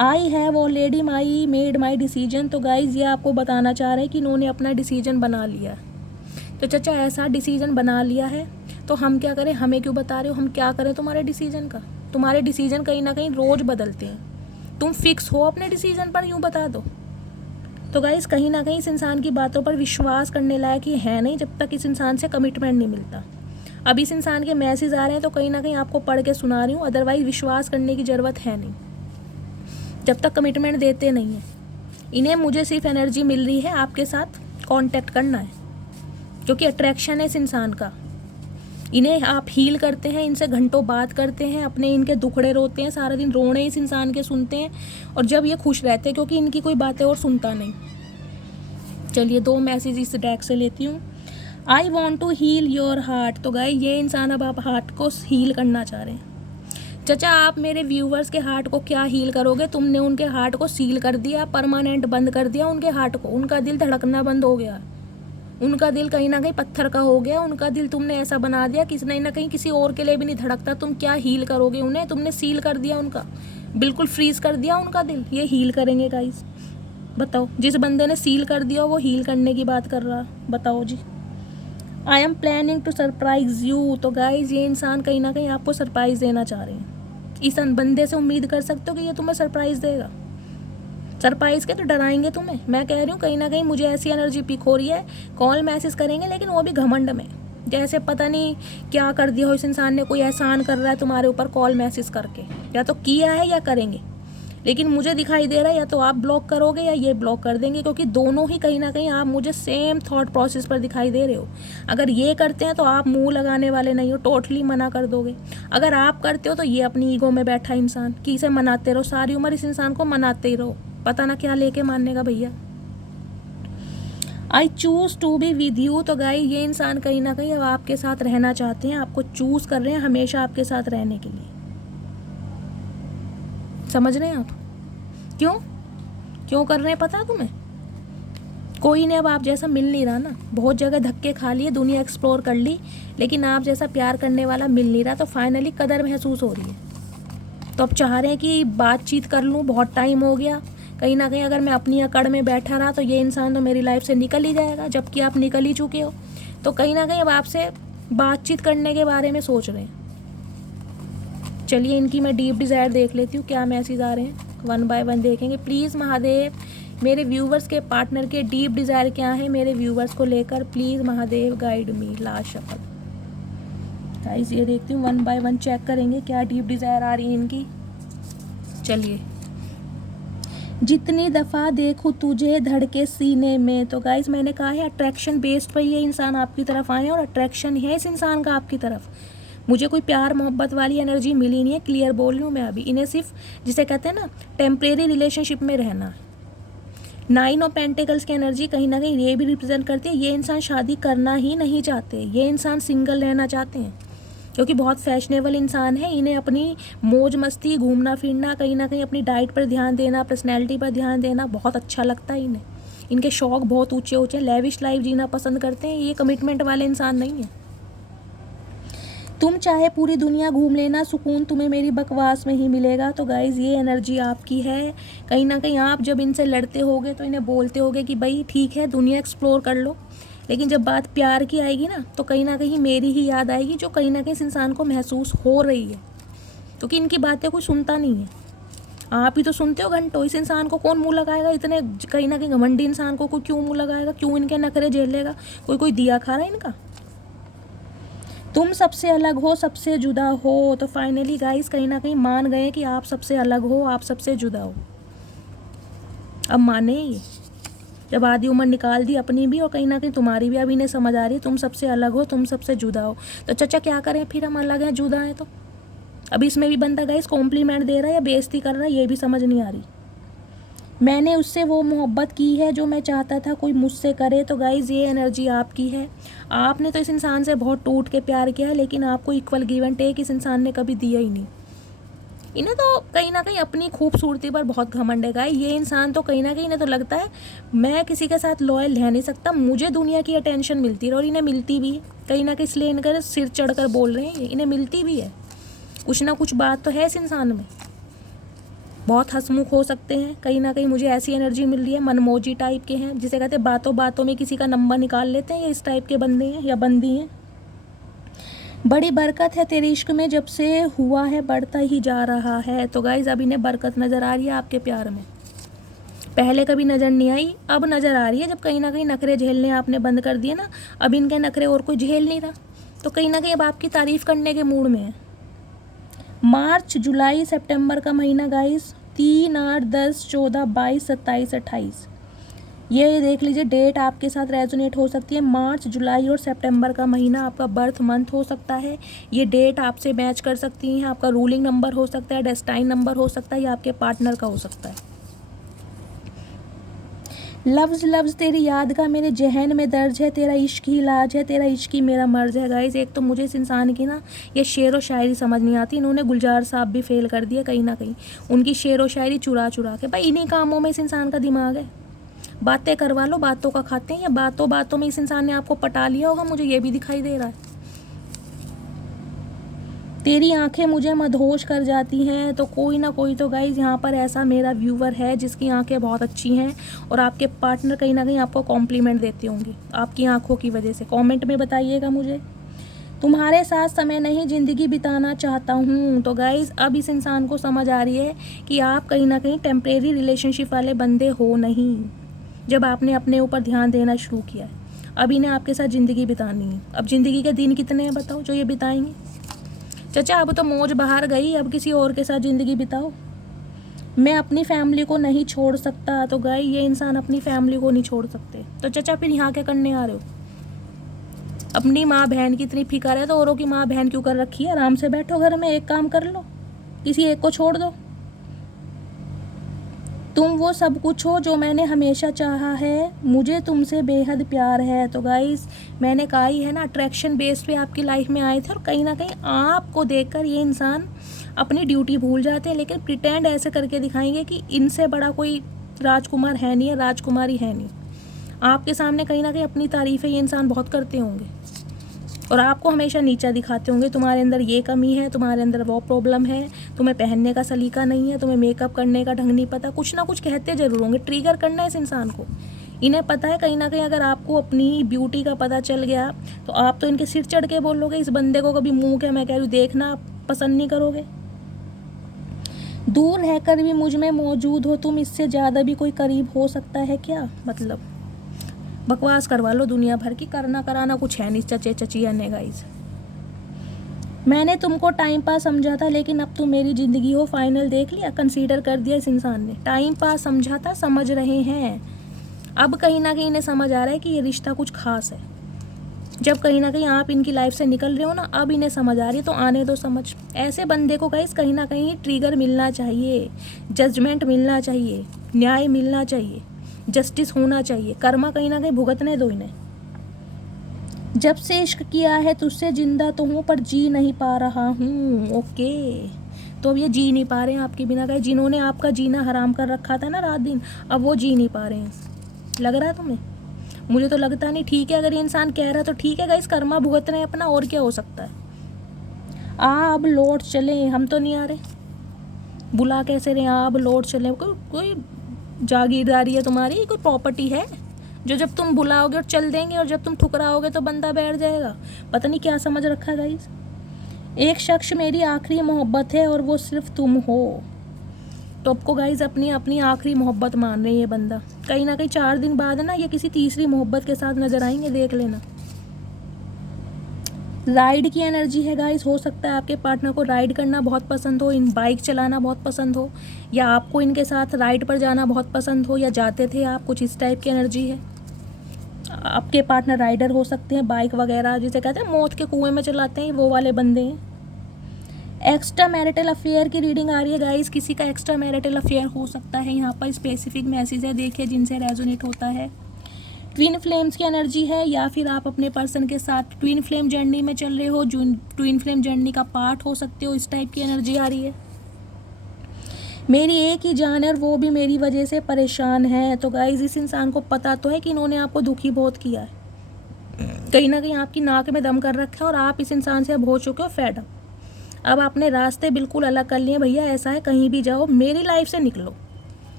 I have already my made my decision. तो गाइज़ ये आपको बताना चाह रहे हैं कि इन्होंने अपना डिसीजन बना लिया है। तो चाचा ऐसा डिसीजन बना लिया है तो हम क्या करें? हमें क्यों बता रहे हो? हम क्या करें तुम्हारे डिसीजन का? तुम्हारे डिसीजन कहीं ना कहीं रोज़ बदलते हैं। तुम फिक्स हो अपने डिसीजन पर, यूँ बता दो। तो गाइस कहीं ना कहीं इस इंसान की बातों पर विश्वास करने लायक ही है नहीं जब तक इस इंसान से कमिटमेंट नहीं मिलता। अब इस इंसान के मैसेज आ रहे हैं तो कहीं ना कहीं आपको पढ़ के सुना रही हूँ, अदरवाइज विश्वास करने की ज़रूरत है नहीं जब तक कमिटमेंट देते नहीं हैं। इन्हें मुझे सिर्फ एनर्जी मिल रही है आपके साथ कांटेक्ट करना है, क्योंकि अट्रैक्शन है इस इंसान का। इन्हें आप हील करते हैं, इनसे घंटों बात करते हैं, अपने इनके दुखड़े रोते हैं, सारा दिन रोने इस इंसान के सुनते हैं, और जब ये खुश रहते हैं क्योंकि इनकी कोई बातें और सुनता नहीं। चलिए 2 मैसेज इस डेक से लेती हूँ। I want to heal your heart. तो गाइस ये इंसान अब आप हार्ट को हील करना चाह रहे हैं। चाचा आप मेरे व्यूवर्स के हार्ट को क्या हील करोगे? तुमने उनके हार्ट को सील कर दिया, परमानेंट बंद कर दिया उनके हार्ट को। उनका दिल धड़कना बंद हो गया, उनका दिल कहीं ना कहीं पत्थर का हो गया। उनका दिल तुमने ऐसा बना दिया कि नहीं ना कहीं किसी और के लिए भी नहीं धड़कता। तुम क्या हील करोगे उन्हें? तुमने सील कर दिया उनका, बिल्कुल फ्रीज कर दिया उनका दिल। ये हील करेंगे गाइस? बताओ, जिस बंदे ने सील कर दिया वो हील करने की बात कर रहा, बताओ जी। I am planning to surprise you. तो गाइज ये इंसान कहीं ना कहीं आपको सरप्राइज देना चाह रहे हैं। इस बंदे से उम्मीद कर सकते हो कि ये तुम्हें सरप्राइज देगा? सरप्राइज के तो डराएंगे तुम्हें। मैं कह रही हूँ कहीं ना कहीं मुझे ऐसी एनर्जी पिक हो रही है। कॉल मैसेज करेंगे लेकिन वो भी घमंड में, जैसे पता नहीं क्या कर दिया हो इस इंसान ने, कोई एहसान कर रहा है तुम्हारे ऊपर कॉल मैसेज करके। या तो किया है या करेंगे, लेकिन मुझे दिखाई दे रहा है या तो आप ब्लॉक करोगे या ये ब्लॉक कर देंगे, क्योंकि दोनों ही कहीं ना कहीं आप मुझे सेम थॉट प्रोसेस पर दिखाई दे रहे हो। अगर ये करते हैं तो आप मुंह लगाने वाले नहीं हो, टोटली मना कर दोगे। अगर आप करते हो तो ये अपनी ईगो में बैठा इंसान कि इसे मनाते रहो, सारी उम्र इस इंसान को मनाते ही रहो, पता ना क्या लेके मानने का भैया। I choose to be with you. तो गाई ये इंसान कहीं ना कहीं अब आपके साथ रहना चाहते हैं, आपको चूज़ कर रहे हैं हमेशा आपके साथ रहने के लिए। समझ रहे हैं आप? क्यों कर रहे हैं पता है तुम्हें? कोई ने अब आप जैसा मिल नहीं रहा ना। बहुत जगह धक्के खा लिए, दुनिया एक्सप्लोर कर ली, लेकिन आप जैसा प्यार करने वाला मिल नहीं रहा। तो फाइनली कदर महसूस हो रही है। तो अब चाह रहे हैं कि बातचीत कर लूँ, बहुत टाइम हो गया। कहीं ना कहीं अगर मैं अपनी अकड़ में बैठा रहा तो ये इंसान तो मेरी लाइफ से निकल ही जाएगा, जबकि आप निकल ही चुके हो। तो कहीं ना कहीं अब आपसे बातचीत करने के बारे में सोच रहे हैं। चलिए इनकी मैं डीप डिज़ायर देख लेती हूँ, क्या मैसेज आ रहे हैं। 1 बाय 1 देखेंगे। प्लीज़ महादेव मेरे व्यूवर्स के पार्टनर के डीप डिज़ायर क्या है मेरे व्यूवर्स को लेकर, please Mahadev guide me. Last shuffle guys ये देखती हूँ, 1 बाय 1 चेक करेंगे क्या डीप डिज़ायर आ रही है इनकी। चलिए, जितनी दफ़ा देखूँ तुझे धड़के सीने में। तो गाइस मैंने कहा है अट्रैक्शन बेस्ड पर ये इंसान आपकी तरफ आए और अट्रैक्शन है इस इंसान का आपकी तरफ। मुझे कोई प्यार मोहब्बत वाली एनर्जी मिली नहीं है, क्लियर बोल रही हूँ मैं अभी। इन्हें सिर्फ जिसे कहते हैं ना टेम्परेरी रिलेशनशिप में रहना है। 9 ऑफ पेंटिकल्स की एनर्जी कहीं ना कहीं ये भी रिप्रेजेंट करती है, ये इंसान शादी करना ही नहीं चाहते, ये इंसान सिंगल रहना चाहते हैं, क्योंकि बहुत फैशनेबल इंसान है। इन्हें अपनी मौज मस्ती, घूमना फिरना, कहीं ना कहीं अपनी डाइट पर ध्यान देना, पर्सनैलिटी पर ध्यान देना बहुत अच्छा लगता है इन्हें। इनके शौक बहुत ऊंचे ऊंचे, लेविश लाइफ जीना पसंद करते हैं, ये कमिटमेंट वाले इंसान नहीं है। तुम चाहे पूरी दुनिया घूम लेना, सुकून तुम्हें मेरी बकवास में ही मिलेगा। तो गाइज़ ये एनर्जी आपकी है। कहीं ना कहीं आप जब इनसे लड़ते होगे तो इन्हें बोलते होगे कि भाई ठीक है दुनिया एक्सप्लोर कर लो, लेकिन जब बात प्यार की आएगी ना तो कहीं ना कहीं मेरी ही याद आएगी, जो कहीं ना कहीं इस इंसान को महसूस हो रही है, क्योंकि इनकी बातें कोई सुनता नहीं है। आप ही तो सुनते हो घंटों, इस इंसान को कौन मुँह लगाएगा? इतने कहीं ना कहीं घमंडी इंसान को कोई क्यों मुँह लगाएगा? क्यों इनके नखरे झेल लेगा? कोई दिया खा रहा है इनका? तुम सबसे अलग हो, सबसे जुदा हो। तो फाइनली गाइस कहीं ना कहीं मान गए कि आप सबसे अलग हो, आप सबसे जुदा हो। अब माने ये, जब आधी उम्र निकाल दी अपनी भी और कहीं ना कहीं तुम्हारी भी, अब इन्हें समझ आ रही है तुम सबसे अलग हो, तुम सबसे जुदा हो। तो चाचा क्या करें फिर, हम अलग हैं जुदा हैं तो? अब इसमें भी बंदा गाइस कॉम्प्लीमेंट दे रहा है या बेइज्जती कर रहा है, ये भी समझ नहीं आ रही। मैंने उससे वो मोहब्बत की है जो मैं चाहता था कोई मुझसे करे। तो गाइज़ ये एनर्जी आपकी है। आपने तो इस इंसान से बहुत टूट के प्यार किया है, लेकिन आपको इक्वल गिव एंड टेक इस इंसान ने कभी दिया ही नहीं। इन्हें तो कहीं ना कहीं अपनी खूबसूरती पर बहुत घमंड है गाइस। ये इंसान तो कहीं ना कहीं इन्हें तो लगता है मैं किसी के साथ लॉयल रह नहीं सकता, मुझे दुनिया की अटेंशन मिलती है, और इन्हें मिलती भी है कहीं ना कहीं, इसलिए इनका सिर चढ़ कर बोल रहे हैं, इन्हें मिलती भी है। कुछ ना कुछ बात तो है इस इंसान में। बहुत हंसमुख हो सकते हैं, कहीं ना कहीं मुझे ऐसी एनर्जी मिल रही है। मनमोजी टाइप के हैं, जिसे कहते हैं बातों बातों में किसी का नंबर निकाल लेते हैं, ये इस टाइप के बंदे हैं या बंदी हैं। बड़ी बरकत है तेरे इश्क में, जब से हुआ है बढ़ता ही जा रहा है। तो गाइज अब इन्हें बरकत नज़र आ रही है आपके प्यार में। पहले कभी नज़र नहीं आई, अब नज़र आ रही है। जब कहीं ना कहीं नखरे झेलने आपने बंद कर दिए ना, अब इनके नखरे और कोई झेल नहीं रहा, तो कहीं ना कहीं अब आपकी तारीफ़ करने के मूड में है। मार्च, जुलाई, सितंबर का महीना गाइस, 3, 8, 10, 14, 22, 27, 28, ये देख लीजिए डेट आपके साथ रेजोनेट हो सकती है। मार्च, जुलाई और सितंबर का महीना आपका बर्थ मंथ हो सकता है। ये डेट आपसे मैच कर सकती है, आपका रूलिंग नंबर हो सकता है, डेस्टाइन नंबर हो सकता है, या आपके पार्टनर का हो सकता है। लफ्ज़ लफ्ज़ तेरी याद का मेरे जहन में दर्ज है, तेरा इश्क ही इलाज है, तेरा इश्क ही मेरा मर्ज है। गाइस एक तो मुझे इस इंसान की ना ये शेर व शायरी समझ नहीं आती। इन्होंने गुलजार साहब भी फेल कर दिया कहीं ना कहीं, उनकी शेर व शायरी चुरा चुरा के। भाई इन्हीं कामों में इस इंसान का दिमाग है। बातें करवा लो, बातों का खाते हैं, या बातों बातों में इस इंसान ने आपको पटा लिया होगा, मुझे ये भी दिखाई दे रहा है। तेरी आंखें मुझे मदहोश कर जाती हैं। तो कोई ना कोई तो गाइज़ यहाँ पर ऐसा मेरा व्यूवर है जिसकी आंखें बहुत अच्छी हैं, और आपके पार्टनर कहीं ना कहीं आपको कॉम्प्लीमेंट देते होंगे आपकी आंखों की वजह से। कमेंट में बताइएगा मुझे। तुम्हारे साथ समय नहीं ज़िंदगी बिताना चाहता हूँ। तो गाइज़ अब इस इंसान को समझ आ रही है कि आप कहीं ना कहीं टेम्परेरी रिलेशनशिप वाले बंदे हो नहीं, जब आपने अपने ऊपर ध्यान देना शुरू किया है। अब इन्हें आपके साथ ज़िंदगी बितानी है। अब ज़िंदगी के दिन कितने हैं बताओ जो ये बिताएंगे? चाचा अब तो मौज बाहर गई, अब किसी और के साथ ज़िंदगी बिताओ। मैं अपनी फैमिली को नहीं छोड़ सकता। तो गाय ये इंसान अपनी फैमिली को नहीं छोड़ सकते। तो चाचा फिर यहाँ क्या करने आ रहे हो? अपनी माँ बहन की इतनी फिक्र है तो औरों की माँ बहन क्यों कर रखी है? आराम से बैठो घर में, एक काम कर लो, किसी एक को छोड़ दो। तुम वो सब कुछ हो जो मैंने हमेशा चाहा है, मुझे तुमसे बेहद प्यार है। तो गाइस मैंने कहा ही है ना, अट्रैक्शन बेस पे आपकी लाइफ में आए थे, और कहीं ना कहीं आपको देखकर ये इंसान अपनी ड्यूटी भूल जाते हैं, लेकिन प्रिटेंड ऐसे करके दिखाएंगे कि इनसे बड़ा कोई राजकुमार है नहीं, है राजकुमारी है नहीं। आपके सामने कहीं ना कहीं अपनी तारीफ़ें ये इंसान बहुत करते होंगे, और आपको हमेशा नीचा दिखाते होंगे। तुम्हारे अंदर ये कमी है, तुम्हारे अंदर वो प्रॉब्लम है, तुम्हें पहनने का सलीका नहीं है, तुम्हें मेकअप करने का ढंग नहीं पता, कुछ ना कुछ कहते जरूर होंगे। ट्रिगर करना है इस इंसान को। इन्हें पता है कहीं ना कहीं अगर आपको अपनी ब्यूटी का पता चल गया तो आप तो इनके सिर चढ़ के बोलोगे। इस बंदे को कभी मुँह क्या मैं कह रही हूँ देखना पसंद नहीं करोगे। दूर रहकर भी मुझ में मौजूद हो तुम, इससे ज़्यादा भी कोई करीब हो सकता है क्या? मतलब बकवास करवा लो दुनिया भर की, करना कराना कुछ है नहीं चचे चचिया ने। गाइस मैंने तुमको टाइम पास समझा था, लेकिन अब तुम मेरी ज़िंदगी हो। फाइनल देख लिया, कंसीडर कर दिया इस इंसान ने। टाइम पास समझा था, समझ रहे हैं अब। कहीं ना कहीं इन्हें समझ आ रहा है कि ये रिश्ता कुछ खास है। जब कहीं ना कहीं आप इनकी लाइफ से निकल रहे हो ना, अब इन्हें समझ आ रही है तो आने दो समझ। ऐसे बंदे को गाइस कहीं ना कहीं ट्रिगर मिलना चाहिए, जजमेंट मिलना चाहिए, न्याय मिलना चाहिए, जस्टिस होना चाहिए, कर्मा कहीं ना कहीं भुगतने दो इन्हें। जब से इश्क किया है तुझसे जिंदा तो हूँ पर जी नहीं पा रहा हूँ। ओके, तो अब ये जी नहीं पा रहे हैं आपके बिना गाइस। जिन्होंने आपका जीना हराम कर रखा था ना रात दिन, अब वो जी नहीं पा रहे हैं। लग रहा है तुम्हें? मुझे तो लगता नहीं। ठीक है, अगर ये इंसान कह रहा है तो ठीक है गाइस, कर्मा भुगत रहे हैं अपना, और क्या हो सकता है। अब लौट चले, हम तो नहीं आ रहे। बुला कैसे रहे? अब लौट चले। कोई जागीरदारी है तुम्हारी? कोई प्रॉपर्टी है जो जब तुम बुलाओगे और चल देंगे, और जब तुम ठुकराओगे तो बंदा बैठ जाएगा? पता नहीं क्या समझ रखा है गाइस। एक शख्स मेरी आखिरी मोहब्बत है और वो सिर्फ तुम हो। तो आपको गाइज अपनी अपनी आखिरी मोहब्बत मान रहे हैं ये बंदा। कहीं ना कहीं 4 दिन बाद ना ये किसी तीसरी मोहब्बत के साथ नजर आएंगे, देख लेना। राइड की एनर्जी है गाइस। हो सकता है आपके पार्टनर को राइड करना बहुत पसंद हो, इन बाइक चलाना बहुत पसंद हो, या आपको इनके साथ राइड पर जाना बहुत पसंद हो, या जाते थे आप, कुछ इस टाइप की एनर्जी है। आपके पार्टनर राइडर हो सकते हैं, बाइक वगैरह जिसे कहते हैं मौत के कुएं में चलाते हैं, वो वाले बंदे हैं। एक्स्ट्रा मैरिटल अफेयर की रीडिंग आ रही है गाइस। किसी का एक्स्ट्रा मैरिटल अफेयर हो सकता है। यहाँ पर स्पेसिफिक मैसेज है, देखिए जिनसे रेजोनेट होता है। ट्विन फ्लेम्स की एनर्जी है, या फिर आप अपने पर्सन के साथ ट्विन फ्लेम जर्नी में चल रहे हो, जो ट्विन फ्लेम जर्नी का पार्ट हो सकते हो, इस टाइप की एनर्जी आ रही है। मेरी एक ही जान है और वो भी मेरी वजह से परेशान है। तो गाइज इस इंसान को पता तो है कि इन्होंने आपको दुखी बहुत किया है, कहीं ना कहीं आपकी नाक में दम कर रखा है, और आप इस इंसान से अब हो चुके हो फेड अप। अब आपने रास्ते बिल्कुल अलग कर लिए। भैया ऐसा है, कहीं भी जाओ, मेरी लाइफ से निकलो।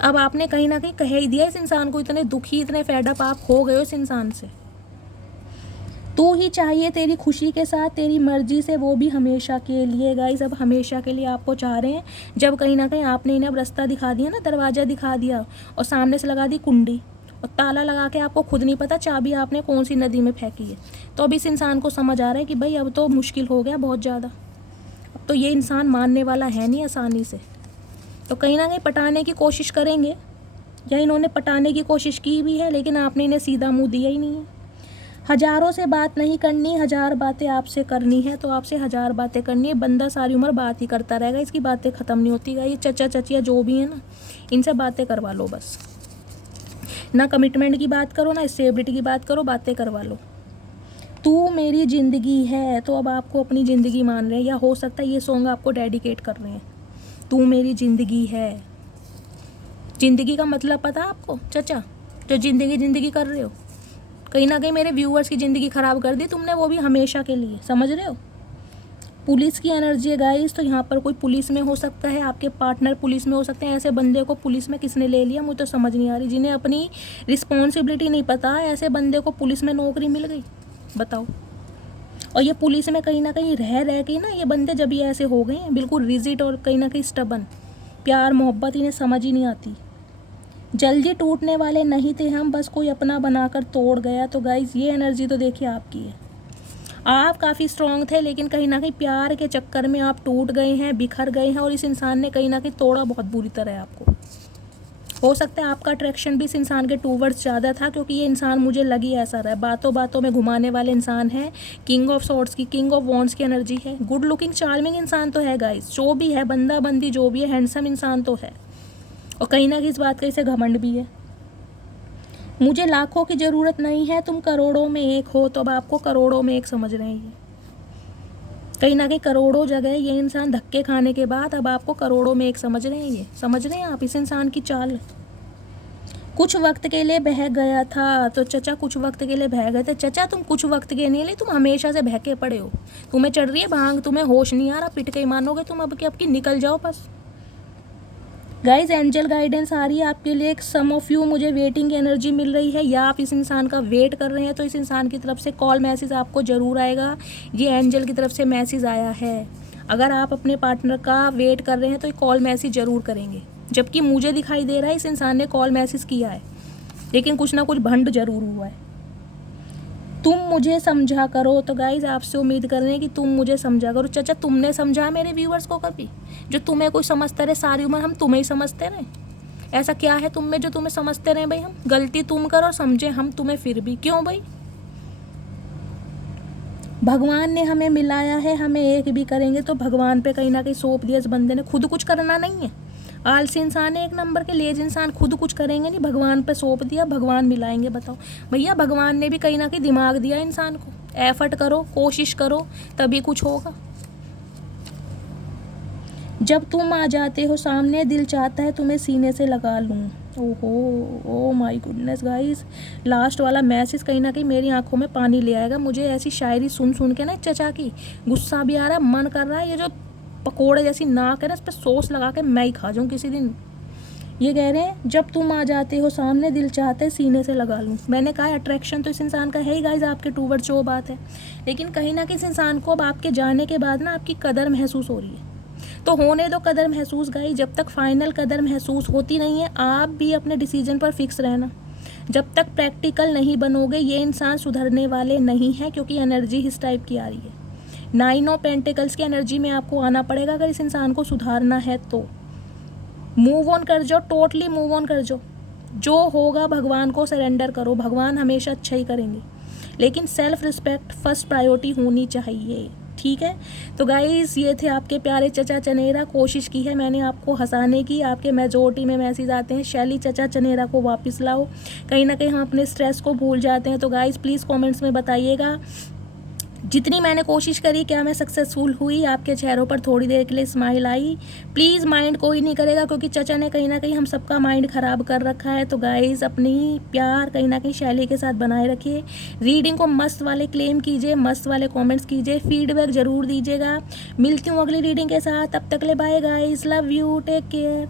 अब आपने कहीं ना कहीं कह ही दिया इस इंसान को, इतने दुखी, इतने फेड अप आप हो गए हो इस इंसान से। तू ही चाहिए तेरी खुशी के साथ, तेरी मर्जी से, वो भी हमेशा के लिए। गाइस अब हमेशा के लिए आपको चाह रहे हैं। जब कहीं ना कहीं आपने इन्हें अब रास्ता दिखा दिया ना, दरवाज़ा दिखा दिया, और सामने से लगा दी कुंडी, और ताला लगा के आपको खुद नहीं पता चाबी आपने कौन सी नदी में फेंकी है, तो अब इस इंसान को समझ आ रहा है कि भाई अब तो मुश्किल हो गया बहुत ज़्यादा। अब तो ये इंसान मानने वाला है नहीं आसानी से। तो कहीं ना कहीं पटाने की कोशिश करेंगे, या इन्होंने पटाने की कोशिश की भी है, लेकिन आपने इन्हें सीधा मुँह दिया ही नहीं है। हज़ारों से बात नहीं करनी, 1000 बातें आपसे करनी है, तो आपसे 1000 बातें करनी है। बंदा सारी उम्र बात ही करता रहेगा, इसकी बातें ख़त्म नहीं होती। ये चचा चचिया जो भी है ना, इनसे बातें करवा लो बस। ना कमिटमेंट की बात करो, ना स्टेबिलिटी की बात करो, बातें करवा लो। तू मेरी ज़िंदगी है, तो अब आपको अपनी ज़िंदगी मान रहे हैं, या हो सकता है ये सॉन्ग आपको डेडिकेट कर रहे हैं। तू मेरी ज़िंदगी है। ज़िंदगी का मतलब पता है आपको चचा? जो ज़िंदगी कर रहे हो, कहीं ना कहीं मेरे व्यूअर्स की ज़िंदगी ख़राब कर दी तुमने, वो भी हमेशा के लिए। समझ रहे हो? पुलिस की एनर्जी है गाइस। तो यहाँ पर कोई पुलिस में हो सकता है, आपके पार्टनर पुलिस में हो सकते हैं। ऐसे बंदे को पुलिस में किसने ले लिया, मुझे तो समझ नहीं आ रही। जिन्हें अपनी रिस्पॉन्सिबिलिटी नहीं पता, ऐसे बंदे को पुलिस में नौकरी मिल गई, बताओ। और ये पुलिस में कहीं ना कहीं रह के ना, ये बंदे जब ये ऐसे हो गए हैं बिल्कुल रिजिड और कहीं ना कहीं स्टबन, प्यार मोहब्बत इन्हें समझ ही नहीं आती। जल्दी टूटने वाले नहीं थे हम, बस कोई अपना बनाकर तोड़ गया। तो गाइज ये एनर्जी तो देखिए आपकी है। आप काफ़ी स्ट्रॉन्ग थे, लेकिन कहीं ना कहीं प्यार के चक्कर में आप टूट गए हैं, बिखर गए हैं, और इस इंसान ने कहीं ना कहीं तोड़ा बहुत बुरी तरह आपको। हो सकता है आपका अट्रैक्शन भी इस इंसान के टूवर्ड्स ज़्यादा था, क्योंकि ये इंसान मुझे लगी ऐसा रहा है, बातों बातों में घुमाने वाले इंसान है। किंग ऑफ सॉर्ड्स की, किंग ऑफ वॉन्ड्स की एनर्जी है। गुड लुकिंग चार्मिंग इंसान तो है गाइज, जो भी है, बंदा बंदी जो भी है, हैंडसम इंसान तो है, और कहीं ना कहीं इस बात का इसे घमंड भी है। मुझे लाखों की ज़रूरत नहीं है, तुम करोड़ों में एक हो। तो अब आपको करोड़ों में एक समझ रहे हैं ये, कहीं ना कहीं करोड़ों जगह ये इंसान धक्के खाने के बाद अब आपको करोड़ों में एक समझ रहे हैं। ये समझ रहे हैं आप इस इंसान की चाल। कुछ वक्त के लिए बह गया था, तो चचा कुछ वक्त के लिए बह गए थे। चचा तुम कुछ वक्त के नहीं ले, तुम हमेशा से बहके पड़े हो। तुम्हें चढ़ रही है भांग, तुम्हें होश नहीं आ रहा, पिट के ही मानोगे तुम अब कि अब की निकल जाओ बस। गाइज एंजल गाइडेंस आ रही है आपके लिए। सम ऑफ यू, मुझे वेटिंग की एनर्जी मिल रही है, या आप इस इंसान का वेट कर रहे हैं, तो इस इंसान की तरफ से कॉल मैसेज आपको ज़रूर आएगा। ये एंजल की तरफ से मैसेज आया है। अगर आप अपने पार्टनर का वेट कर रहे हैं तो कॉल मैसेज ज़रूर करेंगे, जबकि मुझे दिखाई दे रहा है इस इंसान ने कॉल मैसेज किया है, लेकिन कुछ ना कुछ भंड ज़रूर हुआ है। तुम मुझे समझा करो। तो गाइज आपसे उम्मीद कर रहे हैं कि तुम मुझे समझा करो। चाचा तुमने समझा मेरे व्यूअर्स को कभी? जो तुम्हें कोई समझते रहे सारी उम्र, हम तुम्हें ही समझते रहे। ऐसा क्या है तुम में जो तुम्हें समझते रहे भाई? हम गलती तुम करो, समझे हम तुम्हें फिर भी, क्यों भाई? भगवान ने हमें मिलाया है, हमें एक भी करेंगे तो भगवान पे कहीं ना कहीं सौंप दिया इस बंदे ने। खुद कुछ करना नहीं है, आलसी इंसान है एक नंबर के, लेज इंसान, खुद कुछ करेंगे नहीं, भगवान पे सौंप दिया, भगवान मिलाएंगे। बताओ भैया, भगवान ने भी कहीं ना कहीं दिमाग दिया इंसान को, एफर्ट करो, कोशिश करो, तभी कुछ होगा। जब तुम आ जाते हो सामने, दिल चाहता है तुम्हें सीने से लगा लूं। ओहो, oh my goodness guys, last वाला मैसेज कहीं ना कहीं मेरी आंखों में पानी ले आएगा। मुझे ऐसी शायरी सुन सुन के ना चचा की गुस्सा भी आ रहा है, मन कर रहा है ये जो पकोड़े जैसी नाक है ना, इस पर सॉस लगा के मैं ही खा जाऊँ किसी दिन। ये कह रहे हैं, जब तुम आ जाते हो सामने, दिल चाहता है सीने से लगा लूँ। मैंने कहा अट्रैक्शन तो इस इंसान का है ही गाइस आपके टूवर्ड्स, जो बात है, लेकिन कहीं ना कहीं इस इंसान को अब आपके जाने के बाद ना आपकी कदर महसूस हो रही है। तो होने दो कदर महसूस गाइस, जब तक फाइनल कदर महसूस होती नहीं है, आप भी अपने डिसीजन पर फिक्स रहना। जब तक प्रैक्टिकल नहीं बनोगे, ये इंसान सुधरने वाले नहीं है, क्योंकि एनर्जी इस टाइप की आ रही है। 9 ऑफ पेंटिकल्स की एनर्जी में आपको आना पड़ेगा अगर इस इंसान को सुधारना है तो। मूव ऑन कर जाओ, टोटली मूव ऑन कर जाओ, जो होगा भगवान को सरेंडर करो, भगवान हमेशा अच्छा ही करेंगे, लेकिन सेल्फ रिस्पेक्ट फर्स्ट प्रायोरिटी होनी चाहिए, ठीक है। तो गाइस, ये थे आपके प्यारे चचा चनेरा। कोशिश की है मैंने आपको हंसाने की। आपके मेजोरिटी में मैसेज आते हैं, शैली चचा चनेरा को वापस लाओ। कहीं ना कहीं हम अपने स्ट्रेस को भूल जाते हैं। तो गाइस प्लीज़ कमेंट्स में बताइएगा, जितनी मैंने कोशिश करी क्या मैं सक्सेसफुल हुई, आपके चेहरों पर थोड़ी देर के लिए स्माइल आई। प्लीज़ माइंड कोई नहीं करेगा, क्योंकि चचा ने कहीं ना कहीं हम सबका माइंड ख़राब कर रखा है। तो गाइस, अपनी प्यार कहीं ना कहीं शैली के साथ बनाए रखिए। रीडिंग को मस्त वाले क्लेम कीजिए, मस्त वाले कमेंट्स कीजिए, फीडबैक ज़रूर दीजिएगा। मिलती हूँ अगली रीडिंग के साथ, तब तक ले bye guys, love you, take care.